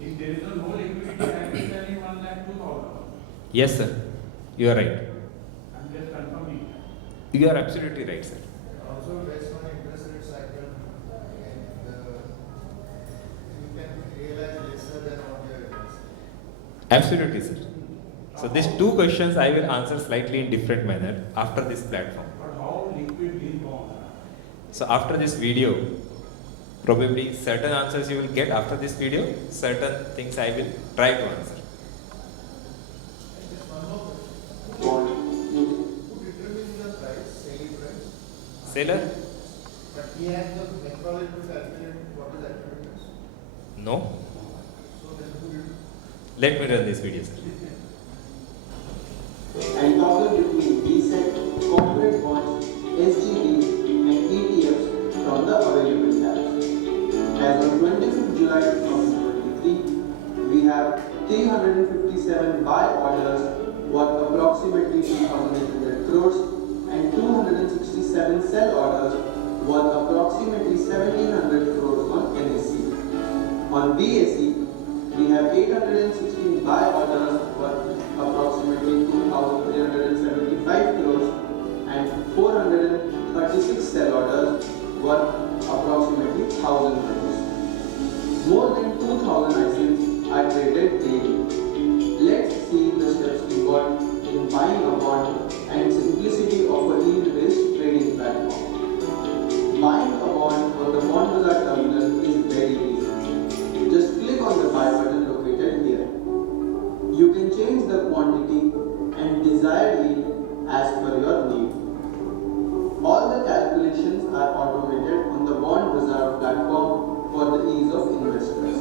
If there is no liquidity, I will sell in 1 lakh 2,000. Yes, sir. You are right. I'm just confirming. You are absolutely right, sir. Also based on interest rate cycle, and you can realize lesser than what you have invested. Absolutely, sir. So these two questions I will answer slightly in different manner after this platform. But how liquid these bonds are? So after this video, probably certain answers you will get after this video, certain things I will try to answer. Bond. Who determines the price, selling price? Seller? But he has the methodology to calculate what is actual interest. No. So then who will? Let me run this video, sir. And toggle between DSET, corporate bonds, SGBs, and ETFs from the available tabs. As on 25th July 2023, we have 357 buy orders worth approximately 2,800 crores and 267 sell orders worth approximately 1,700 crores on NSE. On BSE, we have 816 buy orders worth approximately 2,375 crores and 436 sell orders worth approximately 1,000 crores. More than 2,000 ISINs are traded daily. Let's see the steps involved in buying a bond and simplicity of a yield-based trading platform. Buying a bond on the Bond Bazaar terminal is very easy. Just click on the buy button located here. You can change the quantity and desired yield as per your need. All the calculations are automated on the Bond Bazaar platform for the ease of investors.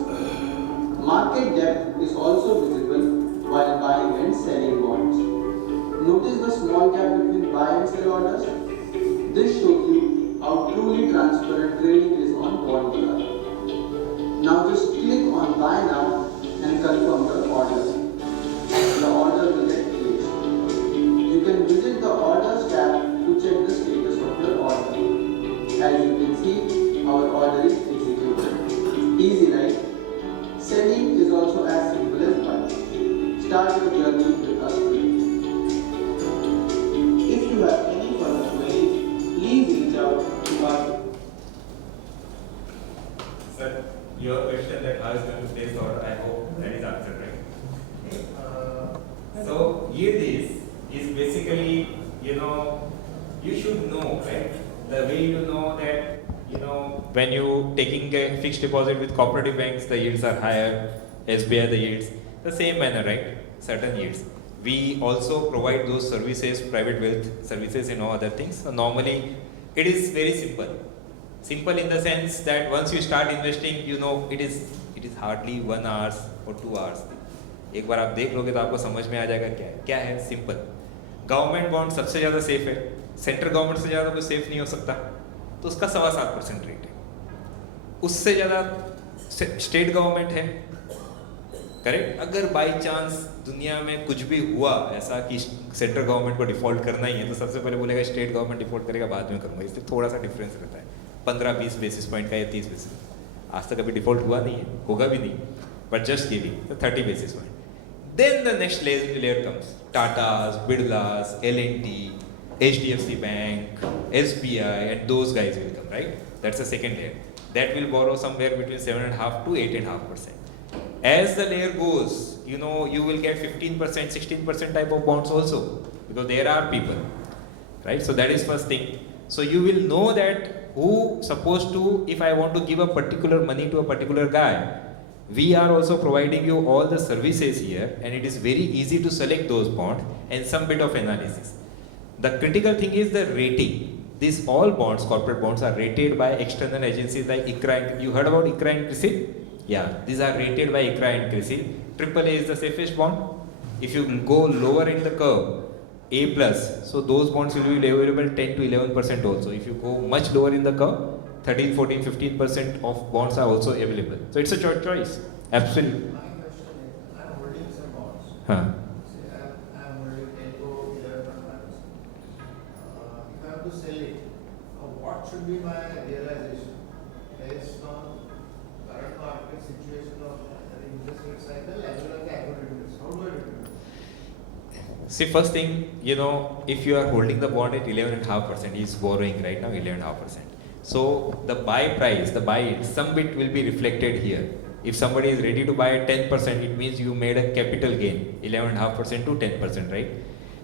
Market depth is also visible while buying and selling bonds. Notice the small gap between buy and sell orders? This shows you how truly transparent trading is on Bond Bazaar. Now just click on buy now and confirm the order. The order will get placed. You can visit the orders tab to check the status of your order. As you can see, our order is executed. Easy, right? Selling is also as simple as buying. Start your journey with us today. If you have any further queries, please reach out to us. Sir, your question that how is going to place order, I hope that is answered, right? So yield is basically, you should know, right? The way you know that, When you taking a fixed deposit with cooperative banks, the yields are higher. SBI, the yields, the same manner, right? Certain yields. We also provide those services, private wealth services and all other things. So normally, it is very simple. Simple in the sense that once you start investing, you know it is hardly 1 hour or 2 hours. एक बार आप देख लोगे तो आपको समझ में आ जाएगा क्या है सिंपल. गवर्नमेंट बॉन्ड सबसे ज़्यादा सेफ है. सेंट्रल गवर्नमेंट से ज़्यादा कोई सेफ नहीं हो सकता, तो उसका 7.25% रेट है. उससे ज़्यादा स्टेट गवर्नमेंट है, करेक्ट. अगर बाई चांस दुनिया में कुछ भी हुआ ऐसा कि सेंट्रल गवर्नमेंट को डिफॉल्ट करना ही है, तो सबसे पहले बोलेगा स्टेट गवर्नमेंट डिफॉल्ट करेगा, बाद में करूँगा. इसलिए थोड़ा सा डिफरेंस रहता है, 15-20 बेसिस पॉइंट का या 30 बेसिस. आज तक कभी डिफॉल्ट हुआ नहीं है, होगा भी नहीं, but just giving 30 basis point. Then the next layer comes Tata's, Birla's, L&T, HDFC Bank, SBI, and those guys will come, right? That's the second layer. That will borrow somewhere between 7.5 to 8.5%. As the layer goes, you know, you will get 15%, 16% type of bonds also, because there are people, right? So that is first thing. So you will know that who supposed to, if I want to give a particular money to a particular guy, we are also providing you all the services here, and it is very easy to select those bonds and some bit of analysis. The critical thing is the rating. These all bonds, corporate bonds, are rated by external agencies like ICRA. You heard about ICRA and CRISIL? Yeah, these are rated by ICRA and CRISIL. AAA is the safest bond. If you go lower in the curve, A+, so those bonds will be available 10 to 11% also. If you go much lower in the curve, 13, 14, 15% of bonds are also available. So it's a choice. Absolutely. My question is, I'm holding some bonds. Huh. Say I'm holding 10 to 11%. If I have to sell it, what should be my realization based on current market situation of the interest rate cycle as well as the average interest? How do I do it? See, first thing, you know, if you are holding the bond at 11.5%, he is borrowing right now 11.5%. So the buy price, some bit will be reflected here. If somebody is ready to buy at 10%, it means you made a capital gain, 11.5% to 10%, right?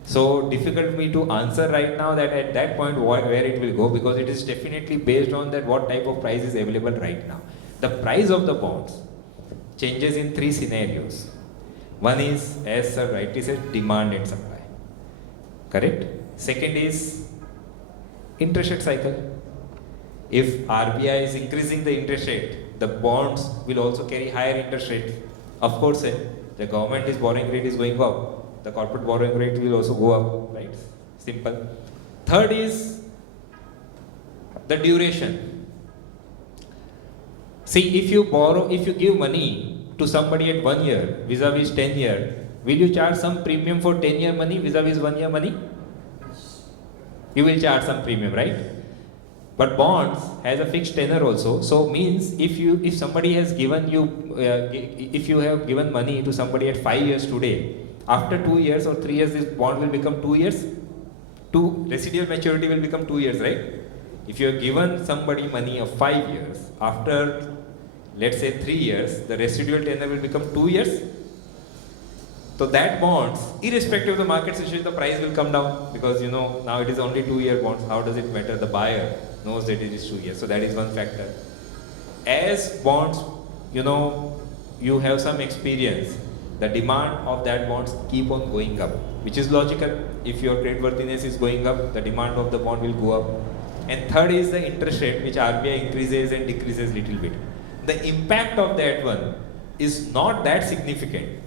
So difficult for me to answer right now that at that point where it will go, because it is definitely based on that what type of price is available right now. The price of the bonds changes in 3 scenarios. One is, as sir rightly said, demand and supply. Correct? Second is interest rate cycle. If RBI is increasing the interest rate, the bonds will also carry higher interest rates. Of course, the government is borrowing rate is going up. The corporate borrowing rate will also go up, right? Simple. Third is the duration. See, if you give money to somebody at 1 year vis-a-vis 10 year, will you charge some premium for 10-year money vis-a-vis 1 year money? You will charge some premium, right? But bonds has a fixed tenor also. So means if somebody has given you, if you have given money to somebody at 5 years today, after 2 years or 3 years, this bond will become 2 years. Residual maturity will become 2 years, right? If you have given somebody money of 5 years, after let's say 3 years, the residual tenor will become 2 years. So that bonds, irrespective of the market situation, the price will come down, because you know now it is only 2-year bonds. How does it matter? The buyer knows that it is 2 years. So that is one factor. As bonds, you know, you have some experience, the demand of that bonds keep on going up, which is logical. If your creditworthiness is going up, the demand of the bond will go up. And third is the interest rate, which RBI increases and decreases little bit. The impact of that one is not that significant,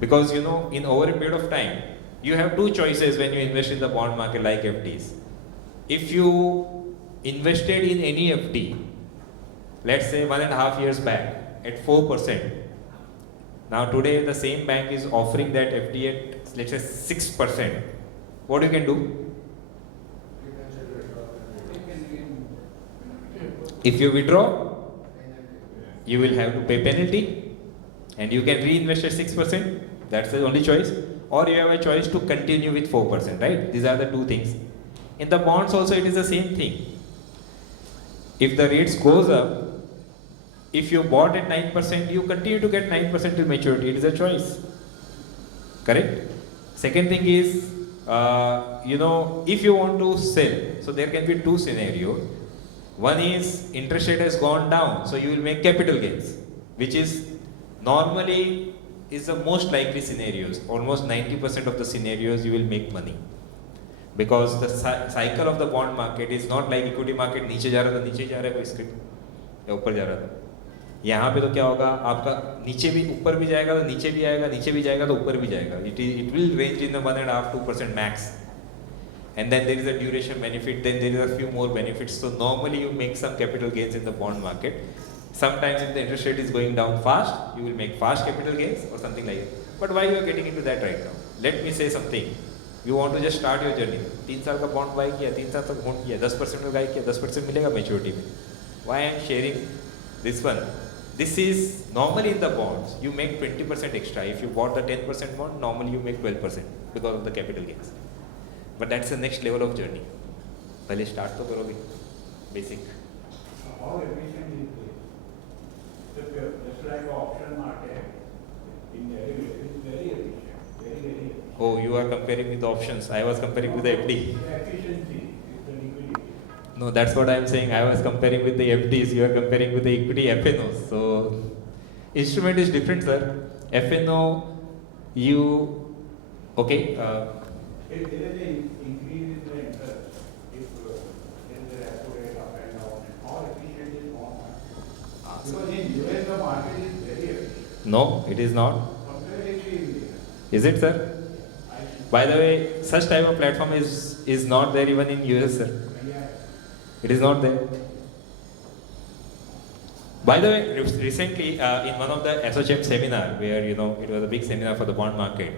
because you know, in over a period of time, you have 2 choices when you invest in the bond market like FDs. If you invested in any FD, let's say 1.5 years back at 4%, now today the same bank is offering that FD at let's say 6%. What you can do? If you withdraw, you will have to pay penalty, and you can reinvest at 6%. That's the only choice. Or you have a choice to continue with 4%, right? These are the 2 things. In the bonds also it is the same thing. If the rates goes up, if you bought at 9%, you continue to get 9% till maturity. It is a choice. Correct? Second thing is, you know, if you want to sell, so there can be 2 scenarios. One is interest rate has gone down, so you will make capital gains, which is normally is the most likely scenarios. Almost 90% of the scenarios you will make money. Because the cycle of the bond market is not like equity market, नीचे जा रहा था नीचे जा रहा है कोई script या ऊपर जा रहा था. यहाँ पे तो क्या होगा, आपका नीचे भी ऊपर भी जाएगा तो नीचे भी आएगा, नीचे भी जाएगा तो ऊपर भी जाएगा. It will range in the 1.5-2% max. And then there is a duration benefit, then there is a few more benefits. So normally you make some capital gains in the bond market. Sometimes if the interest rate is going down fast, you will make fast capital gains or something like that. But why you are getting into that right now? Let me say something. You want to just start your journey. 3 साल का bond by किया, 3 साल तक hold किया, 10% का by किया, 10% मिलेगा maturity में. Why I am sharing this one? This is normally in the bonds you make 20% extra. If you bought the 10% bond, normally you make 12% because of the capital gains. But that's the next level of journey. पहले start तो करोगे basic. How efficient is this? Just like option market in derivative, it's very efficient, very efficient. Oh, you are comparing with the options. I was comparing with the FD. The efficiency is the liquidity. No, that's what I am saying. I was comparing with the FDs. You are comparing with the equity FNOs. So, instrument is different, sir. FNO, you okay? If there is an increase in the interest, if there is a repo rate up and down, how efficient is bond market? Because in US the market is very efficient. No, it is not. Comparatively India. Is it, sir? By the way, such type of platform is not there even in US, sir. It is not there. By the way, recently in one of the SHM seminar, where it was a big seminar for the bond market.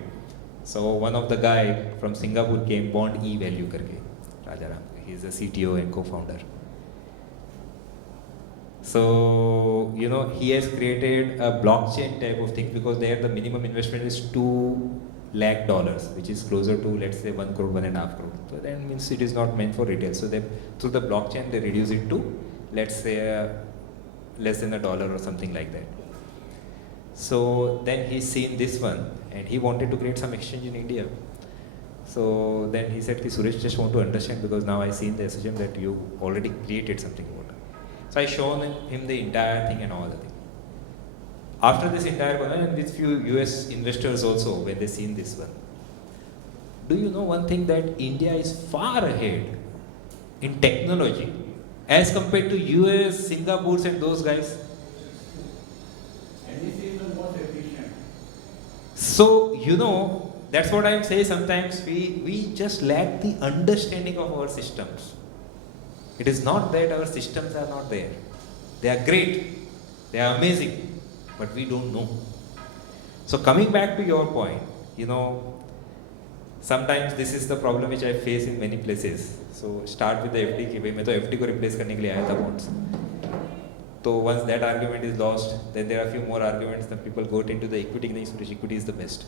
So one of the guy from Singapore came, Bond E Value karke, Rajaram. He is the CTO and co-founder. So he has created a blockchain type of thing because there the minimum investment is $2 lakh, which is closer to let's say 1 crore, 1.5 crore. So that means it is not meant for retail. So they, through the blockchain they reduce it to let's say less than $1 or something like that. So then he's seen this one and he wanted to create some exchange in India. So then he said, Suresh, just want to understand because now I see in the SHM that you already created something about it. So I shown him the entire thing and all the thing. After this entire conversation, and with few US investors also, when they seen this one, do you know one thing, that India is far ahead in technology as compared to US, Singapore and those guys? And this is the most efficient. So, that's what I am saying, sometimes we just lack the understanding of our systems. It is not that our systems are not there. They are great, they are amazing, but we don't know. So coming back to your point, sometimes this is the problem which I face in many places. So start with the FD कि भाई मैं तो FD को replace करने के लिए आया था bonds. So once that argument is lost, then there are a few more arguments. Then people go into the equity. नहीं Suresh, equity is the best.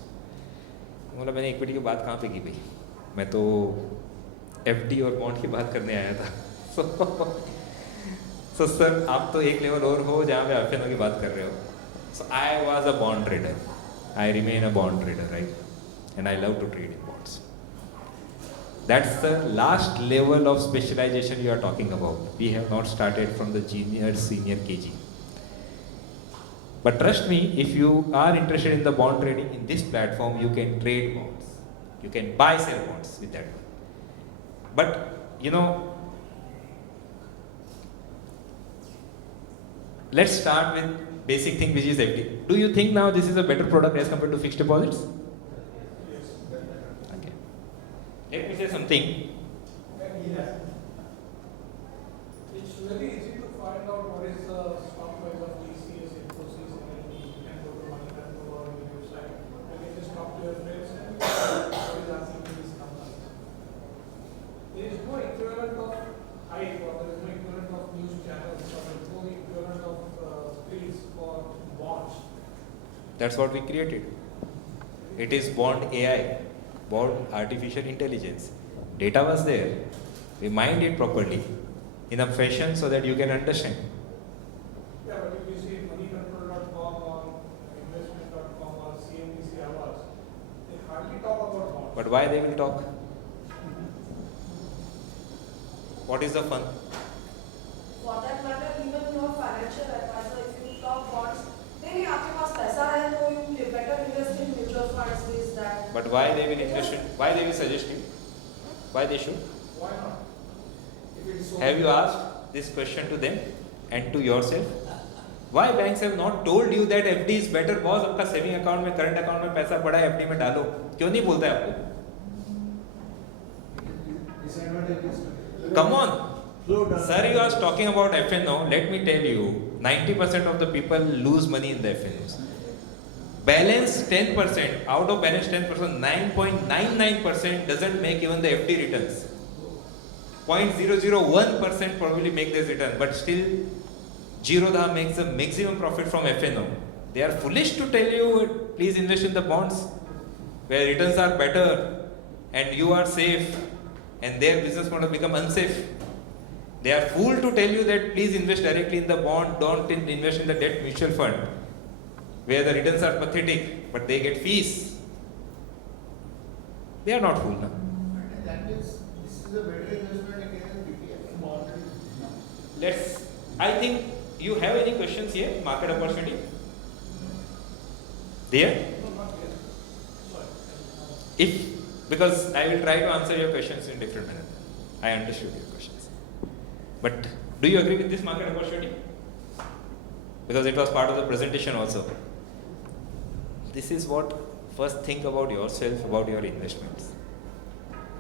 बोला मैंने equity की बात कहाँ पे की भाई? मैं तो FD और bond की बात करने आया था. So sir, आप तो एक level और हो जहाँ पे FNO की बात कर रहे हो. So I was a bond trader. I remain a bond trader, right? And I love to trade in bonds. That's the last level of specialization you are talking about. We have not started from the junior, senior, KG. But trust me, if you are interested in the bond trading, in this platform, you can trade bonds. You can buy, sell bonds with that. But, let's start with basic thing, which is FD. Do you think now this is a better product as compared to fixed deposits? Okay. Let me say something. It's very easy to find out what is the stock price of TCS, Infosys, and you can go to Moneycontrol or your website. You can just talk to your friends and what is happening to these companies. There is no equivalent of hype, or there is no equivalent of news channels, or there is no equivalent of fields for bonds. That's what we created. It is Bond AI, Bond Artificial Intelligence. Data was there. We mined it properly in a fashion so that you can understand. Yeah, but if you see moneycontrol.com or investment.com or CNBC hours, they hardly talk about bonds. But why they will talk? What is the fun? But why they will invest in, why they will suggest you? Why they should? Why not? If it's so Have you asked this question to them and to yourself? Why banks have not told you that FD is better? Boss, आपका saving account में, current account में पैसा पड़ा है, FD में डालो. क्यों नहीं बोलता है आपको? Come on. Sir, you are talking about FNO. Let me tell you, 90% of the people lose money in the FNOs. Balance 10%, out of balance 10%, 9.99% doesn't make even the FD returns. 0.001% probably make this return, but still Zerodha makes the maximum profit from FNO. They are foolish to tell you, please invest in the bonds where returns are better and you are safe, and their business model become unsafe. They are fool to tell you that please invest directly in the bond, don't invest in the debt mutual fund where the returns are pathetic but they get fees. They are not fool now. That means this is a better investment against BPF. Let's, I think you have any questions here, market opportunity? There? If, because I will try to answer your questions in different manner. I understood your questions. But do you agree with this market opportunity? Because it was part of the presentation also. This is what, first think about yourself, about your investments.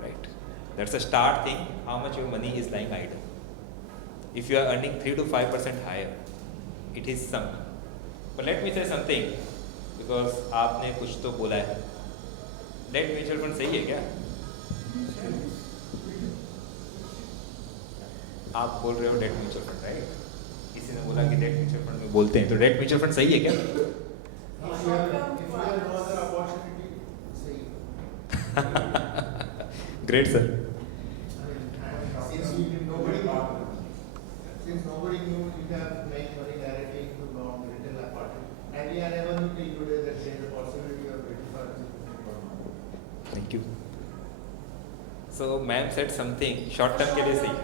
Right? That's a start thing, how much your money is lying idle. If you are earning 3 to 5% higher, it is some. But let me say something, because आपने कुछ तो बोला है. Debt mutual fund सही है क्या? आप बोल रहे हो debt mutual fund, right? किसी ने बोला कि debt mutual fund में बोलते हैं, तो debt mutual fund सही है क्या? If you have no other opportunity, say. Great, sir. Since nobody knew you can make money directly into bond retail apartment, and we are never knew till today that there is a possibility of 25%. Thank you. So, ma'am said something short term के लिए सही.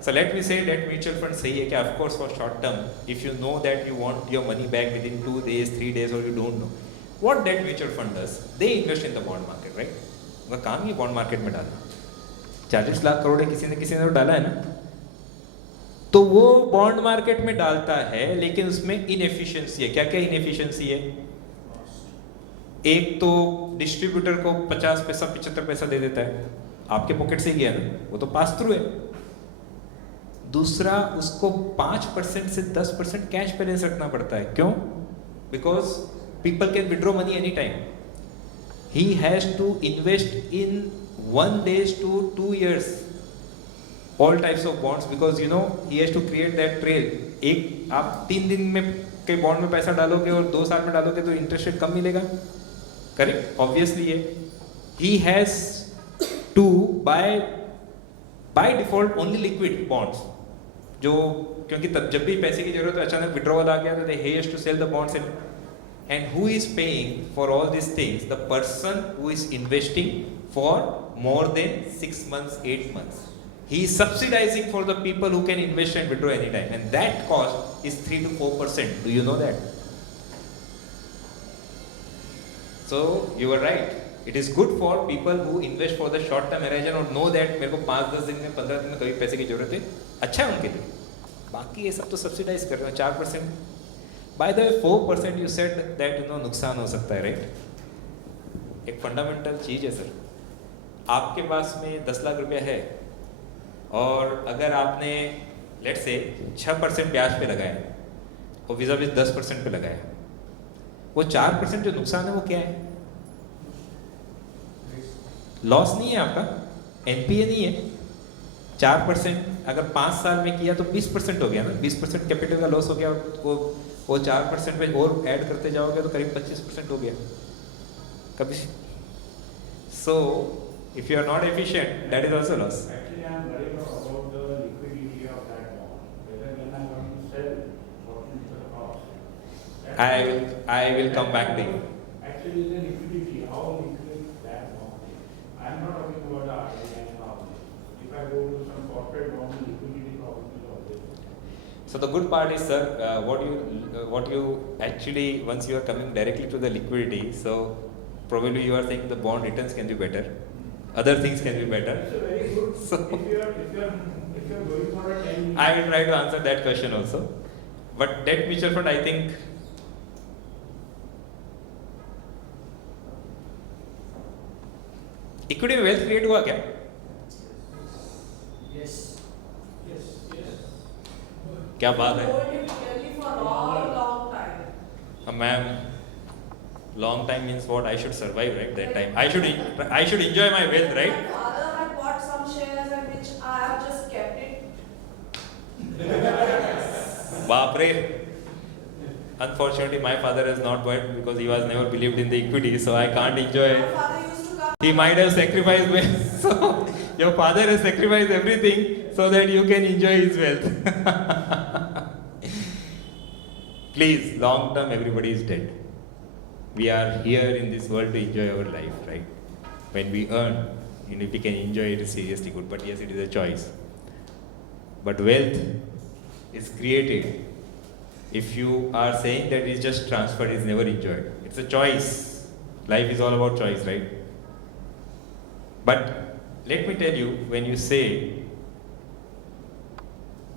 So let me say that mutual fund सही है क्या? Of course for short term, if you know that you want your money back within 2 days, 3 days, or you don't know, what that mutual fund does? They invest in the bond market, right? उनका काम ही bond market में डालना. 40 लाख करोड़ किसी ने तो डाला है ना? तो वो बॉन्ड मार्केट में डालता है, लेकिन उसमें इनएफिशिएंसी है. क्या क्या इनएफिशिएंसी है? एक तो डिस्ट्रीब्यूटर को 50 पैसा 75 पैसा दे देता है, आपके पॉकेट से गया ना, वो तो पास थ्रू है. दूसरा, उसको 5% से 10% कैश बैलेंस रखना पड़ता है. क्यों? Because people can withdraw money any time. He has to invest in 1 days to 2 years all types of bonds, because you know he has to create that trail. एक आप 3 दिन में के बॉन्ड में पैसा डालोगे और 2 साल में डालोगे तो इंटरेस्ट रेट कम मिलेगा. करेक्ट? ऑब्वियसली ये he has to buy default only liquid bonds, जो क्योंकि तब जब भी पैसे की जरूरत है, अचानक विड्रॉवल आ गया तो he has to sell the bonds. And who is paying for all these things? The person who is investing for more than 6 months, 8 months. He is subsidizing for the people who can invest and withdraw anytime, and that cost is 3 to 4%. Do you know that? So you are right. It is good for people who invest for the short term horizon और know that मेरे को 5-10 दिन में 15 दिन में कभी पैसे की जरूरत है, अच्छा है उनके लिए. बाकी ये सब तो सब्सिडाइज कर रहे हो 4%. By the way, 4% you said that you know नुकसान हो सकता है, right? एक फंडामेंटल चीज है सर. आपके पास में 10 लाख रुपया है और अगर आपने लेट्स से 6% ब्याज पे लगाया और vis-a-vis 10% पे लगाया, वो 4% जो नुकसान है वो क्या है? लॉस नहीं है आपका, एनपीए नहीं है. 4% अगर 5 साल में किया तो 20% हो गया ना. 20% कैपिटल का लॉस हो गया, वो 4% में और ऐड करते जाओगे तो करीब 25% हो गया कभी. So if you are not efficient, that is also loss. Actually, I am worried about the liquidity of that bond. Whether when I am going to sell, what is the cost? I will come back to you. Actually, the liquidity, how liquid that bond is. I am not talking about the RBI and all. If I go to some corporate bond, liquidity problem is always. So the good part is, sir, what you actually, once you are coming directly to the liquidity, so probably you are saying the bond returns can be better, other things can be better. It's a very good, So if you're going for a 10 I will try to answer that question also. But debt mutual fund, I think equity में wealth create हुआ क्या? Yes. Yes, yes. क्या बात है? Hold it really for a long time. Ma'am, long time means what? I should survive, right? That time I should enjoy my wealth, right? My father had bought some shares and which I have just kept it. बाप रे. Unfortunately, my father has not bought because he was never believed in the equity, so I can't enjoy My it. father used to come. He might have sacrificed wealth. So your father has sacrificed everything so that you can enjoy his wealth. Please, long term, everybody is dead. We are here in this world to enjoy our life, right? When we earn, and if we can enjoy it, is seriously good. But yes, it is a choice. But wealth is created. If you are saying that it's just transferred, it's never enjoyed. It's a choice. Life is all about choice, right? But let me tell you, when you say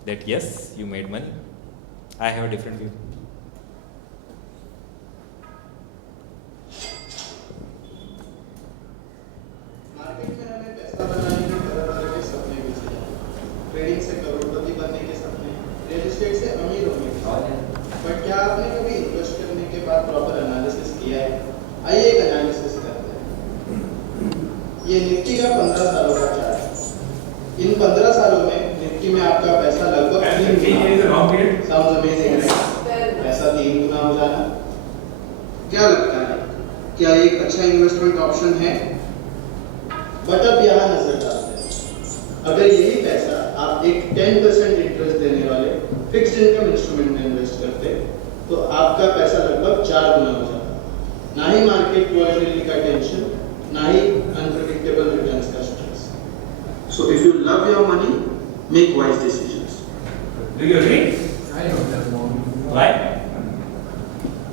that yes, you made money, I have a different view. Market में हमें पैसा बनाने के तरह तरह के सपने भी चाहिए। ट्रेडिंग से करोड़पति बनने के सपने, रियल एस्टेट से अमीर होने के सपने। बट क्या आपने कभी इन्वेस्ट करने के बाद प्रॉपर एनालिसिस किया है? आइए एक एनालिसिस करते हैं। ये निफ्टी का 15 सालों का चार्ट है। इन 15 सालों में निफ्टी में आपका पैसा लगभग 3 गुना। Sounds amazing, right? पैसा 3 गुना हो जाना। क्या लगता है? क्या ये एक अच्छा इन्वेस्टमेंट ऑप्शन है? बट अब यहाँ नजर डालते हैं, अगर यही पैसा आप एक 10% इंटरेस्ट देने वाले फिक्स्ड इनकम इंस्ट्रूमेंट में इन्वेस्ट करते तो आपका पैसा लगभग 4 गुना हो जाता। ना ही मार्केट वॉलेटिलिटी का टेंशन, ना ही अनप्रेडिक्टेबल रिटर्न्स का stress. So if you love your money, make wise decisions. Do you agree? I don't have more. Why?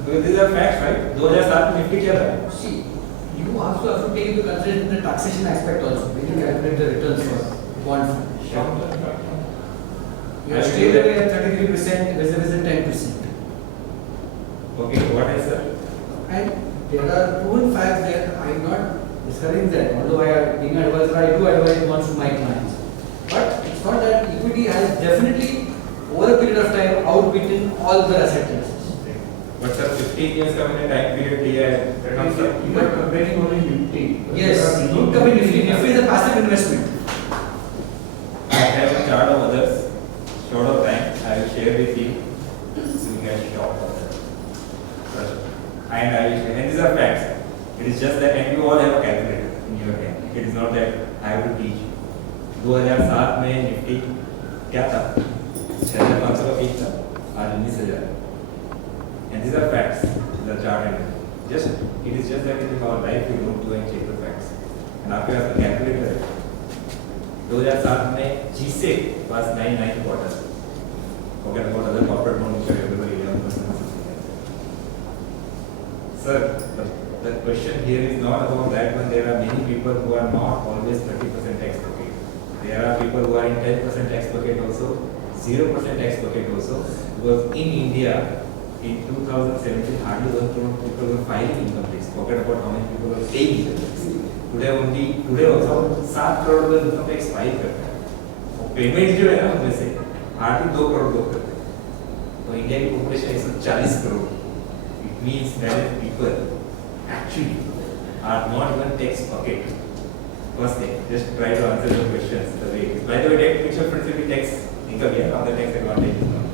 Because these are facts, right? 2007 में निफ्टी क्या था? See, you also have to take into consideration the taxation aspect also when you calculate the returns for bond fund. You are straight away at 33% versus 10%. Okay, what is that? And there are proven facts that I am not discouraging that. Although I am being an advisor, I do advise bonds to my clients. But it's not that equity has definitely over a period of time outbeaten all the asset classes. But sir, 15 years का मैंने time period लिया है. You are comparing only Nifty. Yes, don't come in Nifty. Nifty is a passive investment. I have a chart of others. Short of time, I will share with you. You get shocked of that. And I will share. And these are facts. It is just that, and you all have a calculator in your hand. It is not that I have to teach you. 2007 में Nifty क्या था? 6,500 का peak था. आज 19,000. And these are facts. The chart and just it is just that in our life we don't go and check the facts. And आपके पास calculator है. 2007 में G-Sec was 99 quarters. Forget about other corporate loans which are available 11%. Sir, the question here is not about that one. There are many people who are not always 30% tax bucket. There are people who are in 10% tax bucket also, 0% tax bucket also. Because in India, in 2017, hardly 1 crore people were filing income tax. Forget about how many people were paying income tax. Today also 7 crore लोग income tax file करते हैं। और payment जो है ना उनमें से hardly 2 crore लोग करते हैं। तो इंडिया की population 140 crore. It means that people actually are not even tax bucket. First thing, just try to answer the questions the way it is. By the way, debt mutual funds will be tax income here, on the tax advantage is not.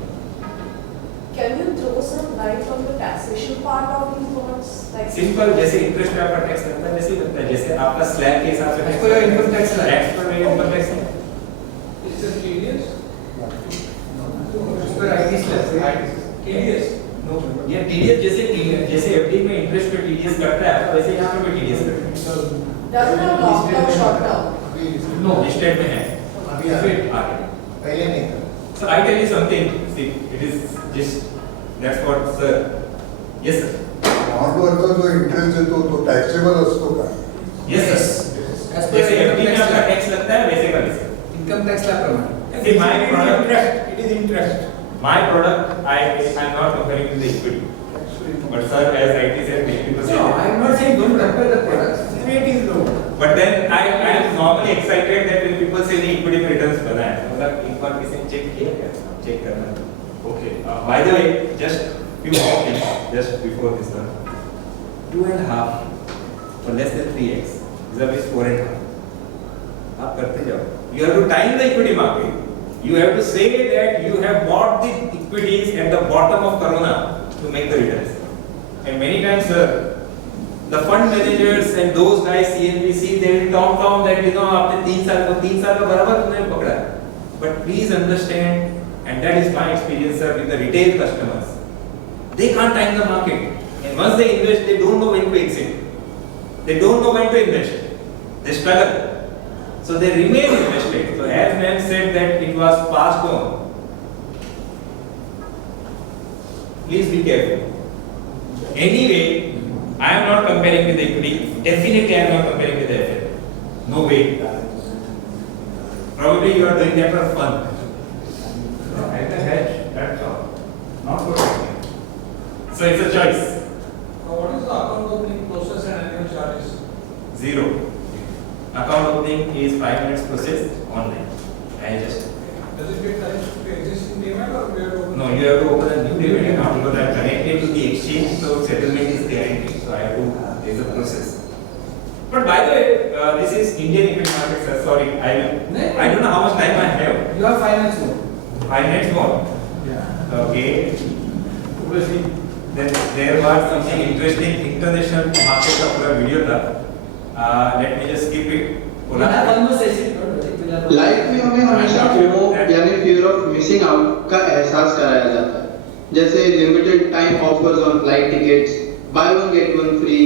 Can you throw some light on the taxation part of these bonds? Like simple जैसे interest पे आपका tax लगता है वैसे ही लगता है जैसे आपका स्लैब के हिसाब से As per your income tax slab. Tax पर इनकम टैक्स है Is it tedious? As per IT slab. Tedious? No ये टीडीएस जैसे एफडी में इंटरेस्ट पे टीडीएस करता है वैसे यहाँ पे भी टीडीएस करता है doesn't have long term, short term. No. State में है अभी आगे पहले नहीं था। So I tell you something, see, it is just that's what sir. Yes sir. Bond का जो इंटरेस्ट है तो तो टॅक्सेबल असतो का? यस जैसे एफडी में आपका टैक्स लगता है वैसे का वैसे इनकम टैक्स ला प्रमाणे. See, my product, It is interest. my product, I'm not comparing with the equity. But sir, as rightly said, many people say No, that. I am not saying don't compare the products. Rate is low. But then I am normally excited that when people say the equity में returns बना है, मतलब एक बार किसी ने check किया क्या? Check करना. Okay. By the way, just few more things just before this one. 2.5 or less than 3x. This is 4.5. आप करते जाओ. You have to time the equity market. You have to say that you have bought the equities at the bottom of Corona to make the returns. And many times, sir, the fund managers and those guys CNBC, they will talk that after 3 साल का बराबर तुमने पकड़ा. But please understand, and that is my experience, sir, with the retail customers. They can't time the market, and once they invest, they don't know when to exit. They don't know when to invest. They struggle. So they remain invested. So as ma'am said that it was passed on. Please be careful. Anyway, I am not comparing with equity. Definitely I am not comparing with FL. No way. Probably you are doing that for fun. No, as a hedge, that's all. Not for trading. So it's a choice. Now, what is the account opening process and annual charges? 0. Account opening is 5 minutes process online. I just Does it get connected to existing payment or we have to open? no, you have to open a new debit account because I am connected to the exchange, so settlement is guaranteed. So I have to. There is a process. But by the way, this is Indian equity market, sir. Sorry, I don't know how much time I have. You have finance more. 5 minutes more. Yeah. Okay. Then there was something interesting. International market का पूरा video था. Let me just skip it. We have one more session. Don't worry. We'll have one. Life में हमें हमेशा FOMO यानी fear of missing out का एहसास कराया जाता है, जैसे limited time offers on flight tickets, by one get one free,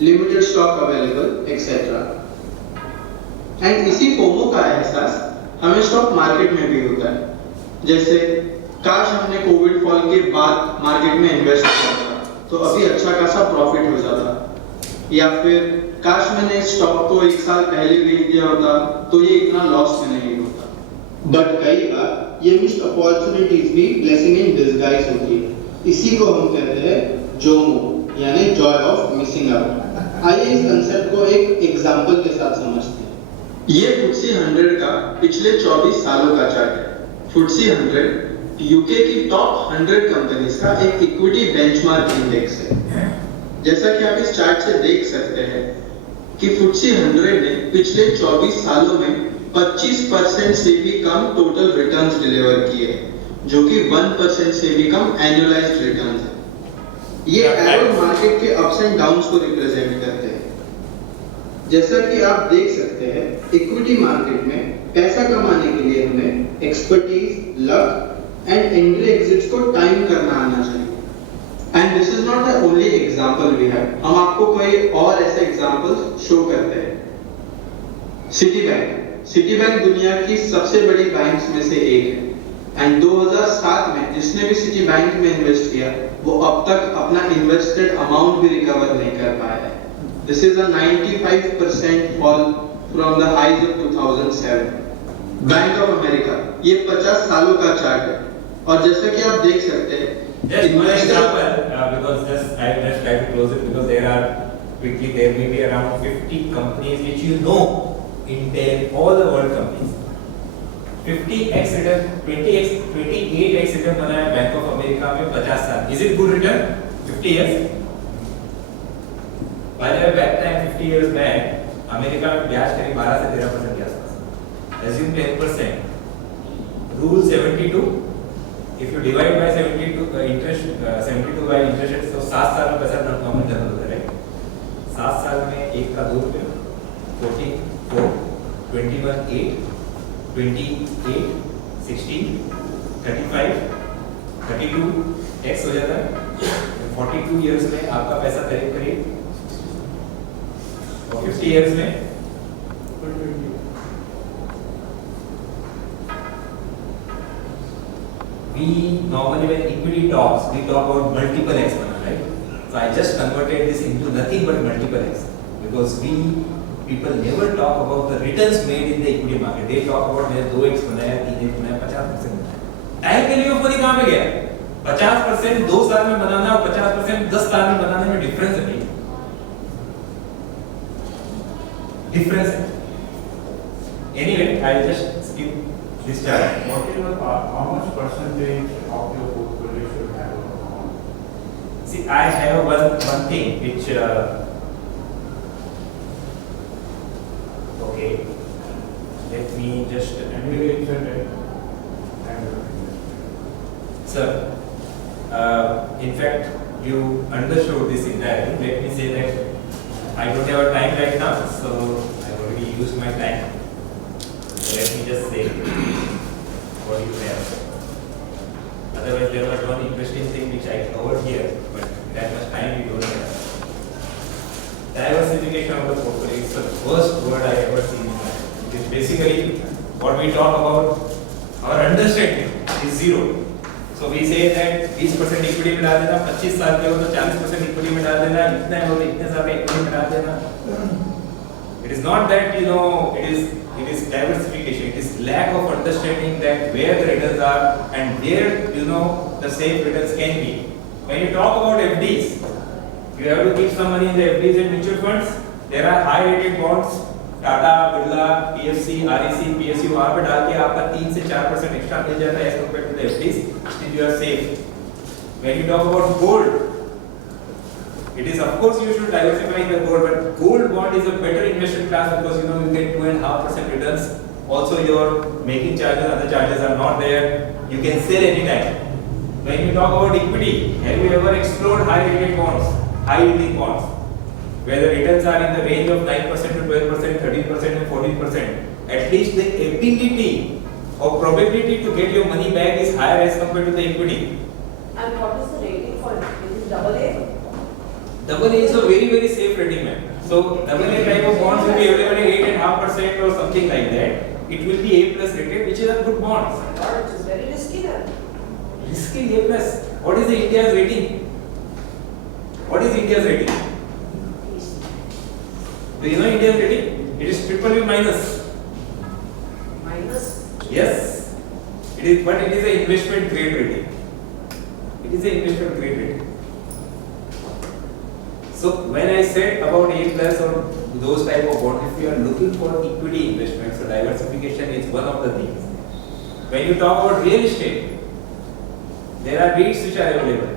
limited stock available etcetera. And इसी फोमो का एहसास हमें स्टॉक मार्केट में भी होता है, जैसे काश हमने कोविड फॉल के बाद मार्केट में इन्वेस्ट किया था तो अभी अच्छा खासा प्रॉफिट हो जाता, या फिर काश मैंने स्टॉक को 1 साल पहले बेच दिया होता तो ये इतना लॉस में नहीं होता. बट कई बार ये मिस्ड अपॉर्चुनिटीज भी ब्लेसिंग इन डिस्गाइज होती है. इसी को हम कहते हैं जोमो यानी जॉय ऑफ मिसिंग आउट. आइए इस कंसेप्ट को एक एग्जांपल के साथ समझते हैं. ये FTSE 100 का पिछले 24 सालों का चार्ट है. FTSE 100 यूके की टॉप 100 कंपनीज का एक इक्विटी बेंचमार्क इंडेक्स है. जैसा कि आप इस चार्ट से देख सकते हैं कि FTSE 100 ने पिछले 24 सालों में 25% से भी कम टोटल रिटर्न्स डिलीवर किए हैं, जो कि 1% से भी कम एनुअलाइज्ड रिटर्न्स है. ये एरो मार्केट के अप्स एंड डाउन्स को रिप्रेजेंट करते हैं. जैसा कि आप देख सकते हैं, इक्विटी मार्केट में पैसा कमाने के लिए हमें expertise, luck and entry exits को टाइम करना आना चाहिए. And this is not the only example we have. हम आपको कोई और ऐसे एग्जांपल्स शो करते हैं. सिटी बैंक दुनिया की सबसे बड़ी बैंक्स में से एक है. एंड 2007 में जिसने भी सिटी बैंक में इन्वेस्ट किया वो अब तक अपना इन्वेस्टेड अमाउंट भी रिकवर नहीं कर पाया है. This is a 95% fall from the highs of 2007. Bank of America ये 50 सालों का चार्ट है, और जैसा कि आप देख सकते हैं, Just one example, because I just try to close it because there may be around 50 companies which you know Intel, all the world companies. 50x return, 20x, 28x return बना है बैंक ऑफ अमेरिका में 50 साल. Is it good return? 50 years? By the way, back time 50 years back, America में ब्याज करीब 12 से 13% के आसपास. Assume 10%. Rule 72. If you divide by 72 interest 72 by interest rate, so 7 साल में पैसा नॉर्मल जनरल होता है. 7 साल में 1 का 2 रुपये, 14, 4, 21, 8, 28, 16, 35, 32 x हो जाता है. 42 years में आपका पैसा करीब और 50 years में we normally when equity talks we talk about multiple x, right? So I just converted this into nothing but multiple X, because people never talk about the returns made in the equity market. They talk about मैंने 2x बनाया, 3x बनाया, 50% बनाया. Time value of money कहाँ पे गया? 50% 2 साल में बनाना और 50% 10 साल में बनाने में डिफरेंस है. Difference. Anyway, I'll just skip this chart. What is the, how much percentage of your portfolio should have a bond? See, I have one thing which okay. Let me just Anyway, it's a debt. Sir, in fact, you understood this entirely. Let me say that I don't have a time right now, so I've already used my time. So let me just say what you have. Otherwise, there was one interesting thing which I covered here, but that much time we don't have. Diversification of the portfolio is the first word I ever seen in life. It is basically what we talk about. Our understanding is zero. So we say that 20% equity में डाल देना, 25 साल के हो तो 40% equity में डाल देना, इतना हो तो इतने साल में equity में डाल देना. It is not that it is diversification. It is lack of understanding that where the returns are and where the safe returns can be. When you talk about FDs, you have to keep some money in the FDs and mutual funds. There are high rated bonds. Tata, Birla, PFC, REC, PSU वहाँ पे डाल के आपका 3 से 4% extra मिल जाता है as compared to the FDs. Still you are safe. When you talk about gold, it is of course you should diversify in the gold, but gold bond is a better investment class because you get 2.5% returns. Also your making charges, other charges are not there. You can sell anytime. When you talk about equity, have you ever explored high rated bonds, high yielding bonds? Where the returns are in the range of 9% to 12%, 13% and 14%. At least the ability or probability to get your money back is higher as compared to the equity. And what is the rating for it? Is it AA? AA is a very, very safe rating, man. So AA type of bonds will be available at 8.5% or something like that. It will be A plus rated, which is a good bonds. Or it is very risky then. Risky A plus. What is the India's rating? What is India's rating? Do you know India's rating? It is BBB minus. Minus? Yes. It is, but it is an investment grade rating. It is an investment grade rating. So when I said about A plus or those type of bonds, if you are looking for equity investments, so diversification is one of the things. When you talk about real estate, there are REITs which are available,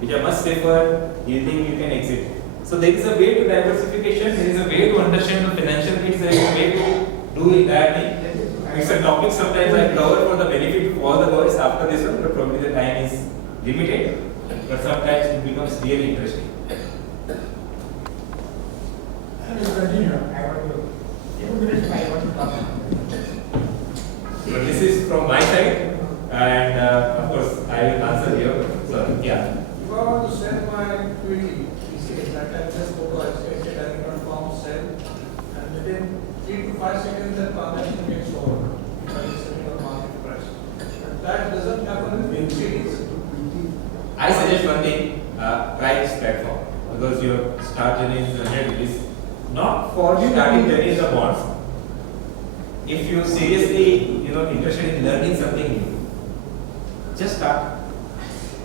which are much safer, yielding, you can exit. So there is a way to diversification, there is a way to understand the financial needs, there is a way to do entire thing. It's a topic sometimes I cover for the benefit of all the boys after this one, but probably the time is limited. But sometimes it becomes really interesting. So this is from my side, and of course I will answer here. So yeah. If I want to sell my equity, that I just go to ICICI Direct form sell, and within 3 to 5 seconds the transaction gets over. If I is selling on market price. But that doesn't happen in NCDs. I suggest one thing, try this platform, because your start journey is 100 rupees. Not for starting journey in the bonds. If you seriously, interested in learning something new, just start.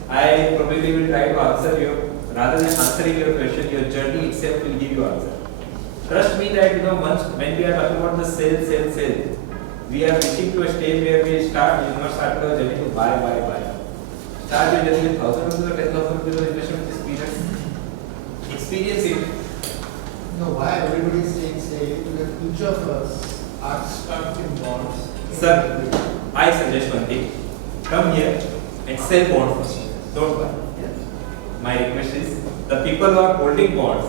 I probably will try to answer you. Rather than answering your question, your journey itself will give you answer. Trust me that once when we are talking about the sell, we are reaching to a stage where we start, start our journey to buy. Start your journey with 1,000 rupees or 10,000 rupees of investment experience. Experience it. No, why everybody is saying sale? Because each of us are stuck in bonds. Sir, I suggest one thing. Come here and sell bonds first. Don't buy. My request is, the people who are holding bonds,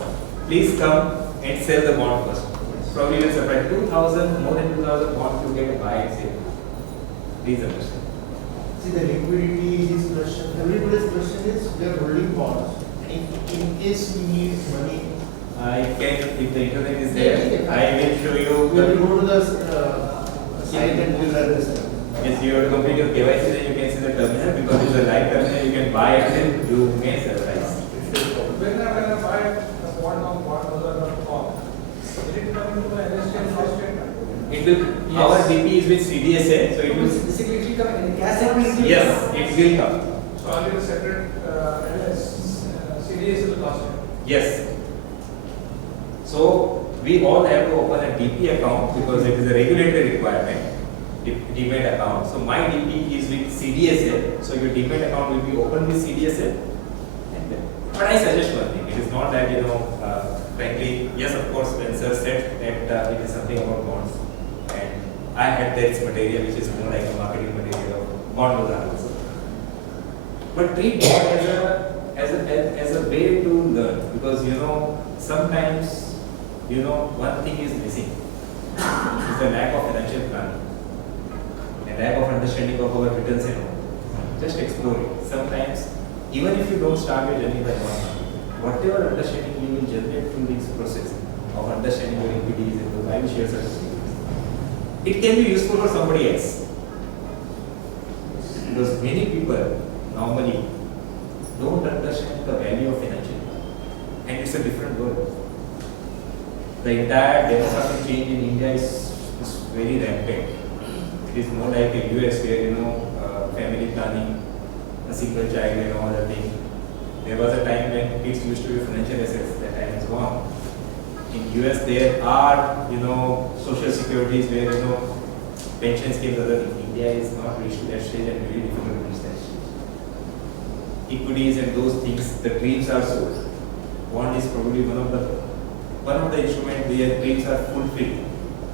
please come and sell the bond first. Probably will surprise 2,000, more than 2,000 bonds you get buy and sell. Please understand. See, the liquidity is question. Everybody's question is we are holding bonds. And in case we need money, I can, if the internet is there, I will show you. we will go to the site and we'll learn this. Yes, you have to complete your KYC, then you can see the terminal, because it's a live terminal, you can buy and sell, you may surprise. When Our DP is with CDSL, so it will. Basically, it will come in the cash segment. Yes, it will come. So I'll get a separate CDS will cost. Yes. So we all have to open a DP account because it is a regulatory requirement. Demat account. So my DP is with CDSL. So your Demat account will be open with CDSL. But I suggest one thing. It is not that frankly, yes, of course, Spencer said that it is something about bonds, and I had that material which is more like a marketing material of bond bazaar also. But treat bond as a way to learn, because sometimes one thing is missing. It's the lack of financial planning, a lack of understanding of our returns and all. Just explore it. Sometimes, even if you don't start your journey by one month, whatever understanding you will generate through this process of understanding your equities and the value shares and it can be useful for somebody else. Because many people normally don't understand the value of financial planning, and it's a different world. The entire demographic change in India is very rampant. It is more like a US where family planning, a single child and all that thing. There was a time when kids used to be financial assets. That time is gone. In US there are social securities where pension schemes, other things. India is not reached to that stage and very difficult to reach that stage. Equities and those things, the dreams are so. Bond is probably one of the instruments where dreams are fulfilled.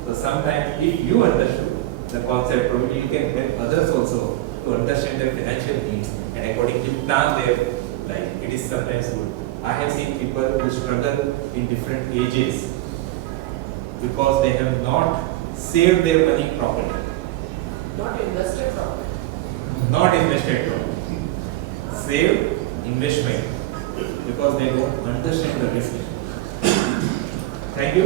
So sometimes if you understood the concept, probably you can help others also to understand their financial needs and accordingly plan their life. It is sometimes good. I have seen people who struggle in different ages because they have not saved their money properly. Not invested properly. Not invested properly. Save investment because they don't understand the risk. Thank you.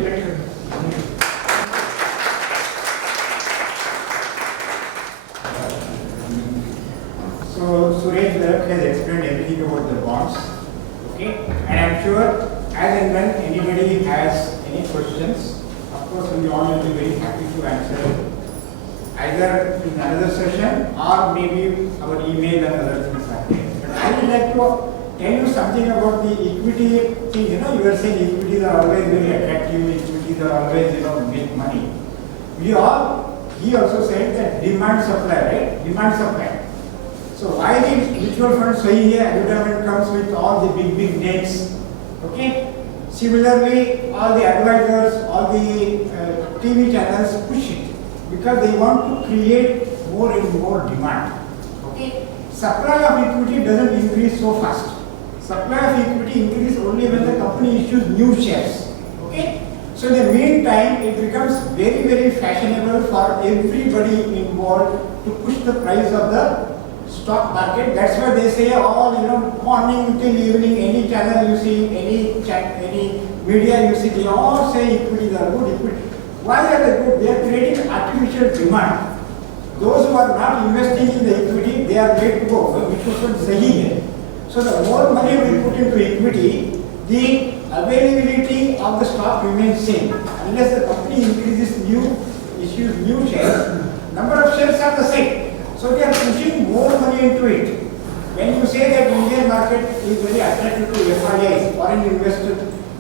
So Suresh Darak has explained everything about the bonds. Okay, and I'm sure as and when anybody has any questions, of course we all will be very happy to answer either in another session or maybe our email and other things are there. But I would like to tell you something about the equity thing. You are saying equities are always very attractive, equities are always make money. He also said that demand supply, right? Demand supply. So why the mutual fund sahi hai, advertisement comes with all the big names. Okay. Similarly, all the advisors, all the TV channels push it because they want to create more and more demand. Okay. Supply of equity doesn't increase so fast. Supply of equity increases only when the company issues new shares. Okay. So in the meantime, it becomes very fashionable for everybody involved to push the price of the stock market. That's why they say morning till evening, any channel you see, any media you see, they all say equities are good. Equity. Why are they good? They are creating artificial demand. Those who are not investing in the equity, they are made to go, which was sahi hai. So the more money we put into equity, the availability of the stock remains same. Unless the company issues new shares, number of shares are the same. So they are pushing more money into it. When you say that Indian market is very attractive to FIIs,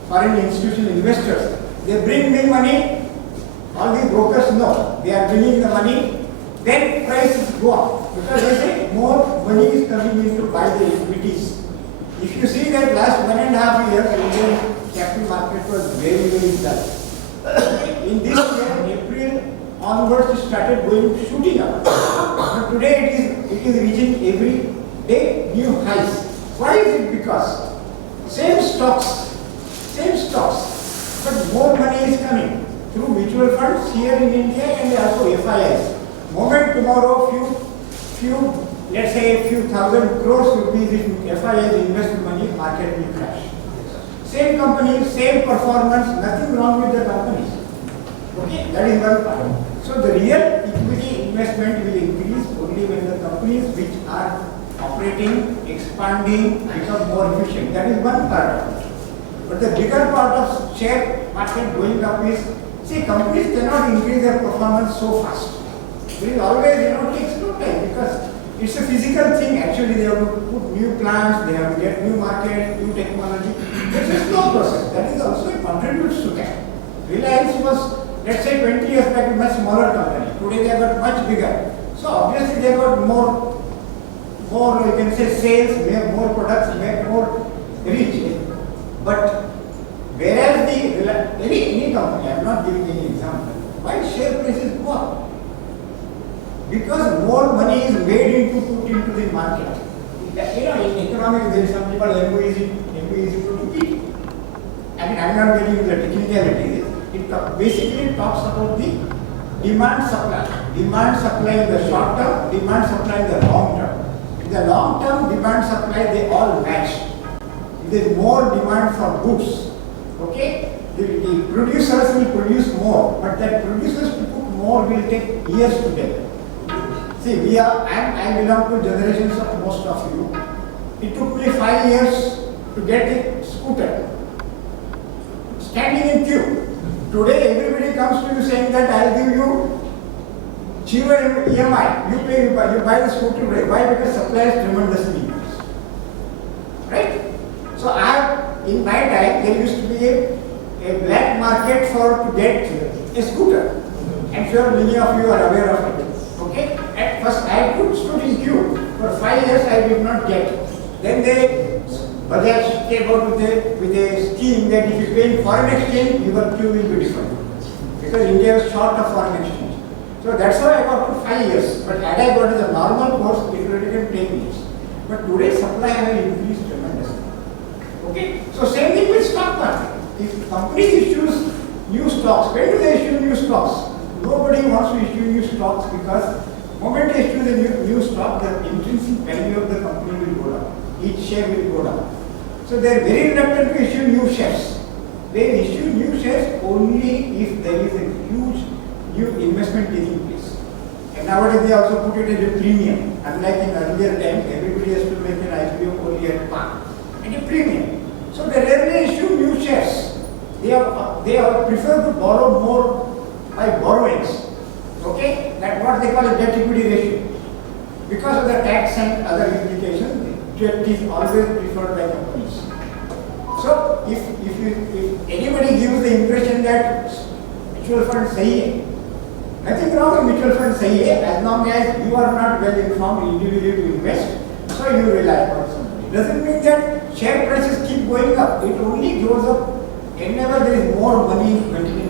foreign institutional investors, they bring in money, all the brokers know, they are bringing the money, then prices go up. Because they say more money is coming in to buy the equities. If you see that last 1.5 years, Indian capital market was very dull. In this year, April onwards, it started shooting up. But today it is reaching every day new highs. Why is it? Because same stocks, but more money is coming through mutual funds here in India and also FIIs. Moment tomorrow, let's say a few thousand crores rupees if FIIs invest money, market will crash. Same companies, same performance, nothing wrong with the companies. Okay, that is one part. So the real equity investment will increase only when the companies which are operating, expanding, become more efficient. That is one part of it. But the bigger part of share market going up is See, companies cannot increase their performance so fast. There is always, takes no time because it's a physical thing. Actually, they have to put new plants, they have to get new market, new technology. It's a slow process. That is also contributes to that. Reliance was, let's say, 20 years back, a much smaller company. Today they have got much bigger. So obviously they have got more you can say sales, they have more products, they have more reach. But whereas any company, I am not giving any example, why share prices go up? Because more money is made put into the market. In economics there is some people MO is equal to P. I mean, I am not getting into the technicalities. It basically talks about the demand supply. Demand supply in the short term, demand supply in the long term. In the long term, demand supply, they all match. If there is more demand for goods, okay, the producers will produce more, but that producers to put more will take years to get. See, I belong to generations of most of you. It took me 5 years to get a scooter. Standing in queue. Today everybody comes to you saying that I'll give you cheaper EMI. You buy the scooter, right? Why? Because supply is tremendously increased. Right? So in my time there used to be a black market to get a scooter. I'm sure many of you are aware of it. Okay? At first I stood in queue. For 5 years I did not get it. Then Bajaj came out with a scheme that if you pay in foreign exchange, your queue will be different. Because India is short of foreign exchange. So that's why I got to 5 years. But had I got the normal course, it would have taken 10 years. But today supply has increased tremendously. Okay? So same thing with stock market. If company issues new stocks, when do they issue new stocks? Nobody wants to issue new stocks because the moment they issue the new stock, the intrinsic value of the company will go down. Each share will go down. So they are very reluctant to issue new shares. They issue new shares only if there is a huge new investment taking place. And nowadays they also put it as a premium. Unlike in earlier times, everybody has to make an IPO only at par. At a premium. So they rarely issue new shares. They prefer to borrow more by borrowings. Okay? That's what they call a debt equity ratio. Because of the tax and other implications, debt is always preferred by companies. So if anybody gives the impression that mutual fund sahi hai, nothing wrong with mutual fund sahi hai, as long as you are not well informed individually to invest, so you rely on somebody. Doesn't mean that share prices keep going up. It only goes up whenever there is more money continuing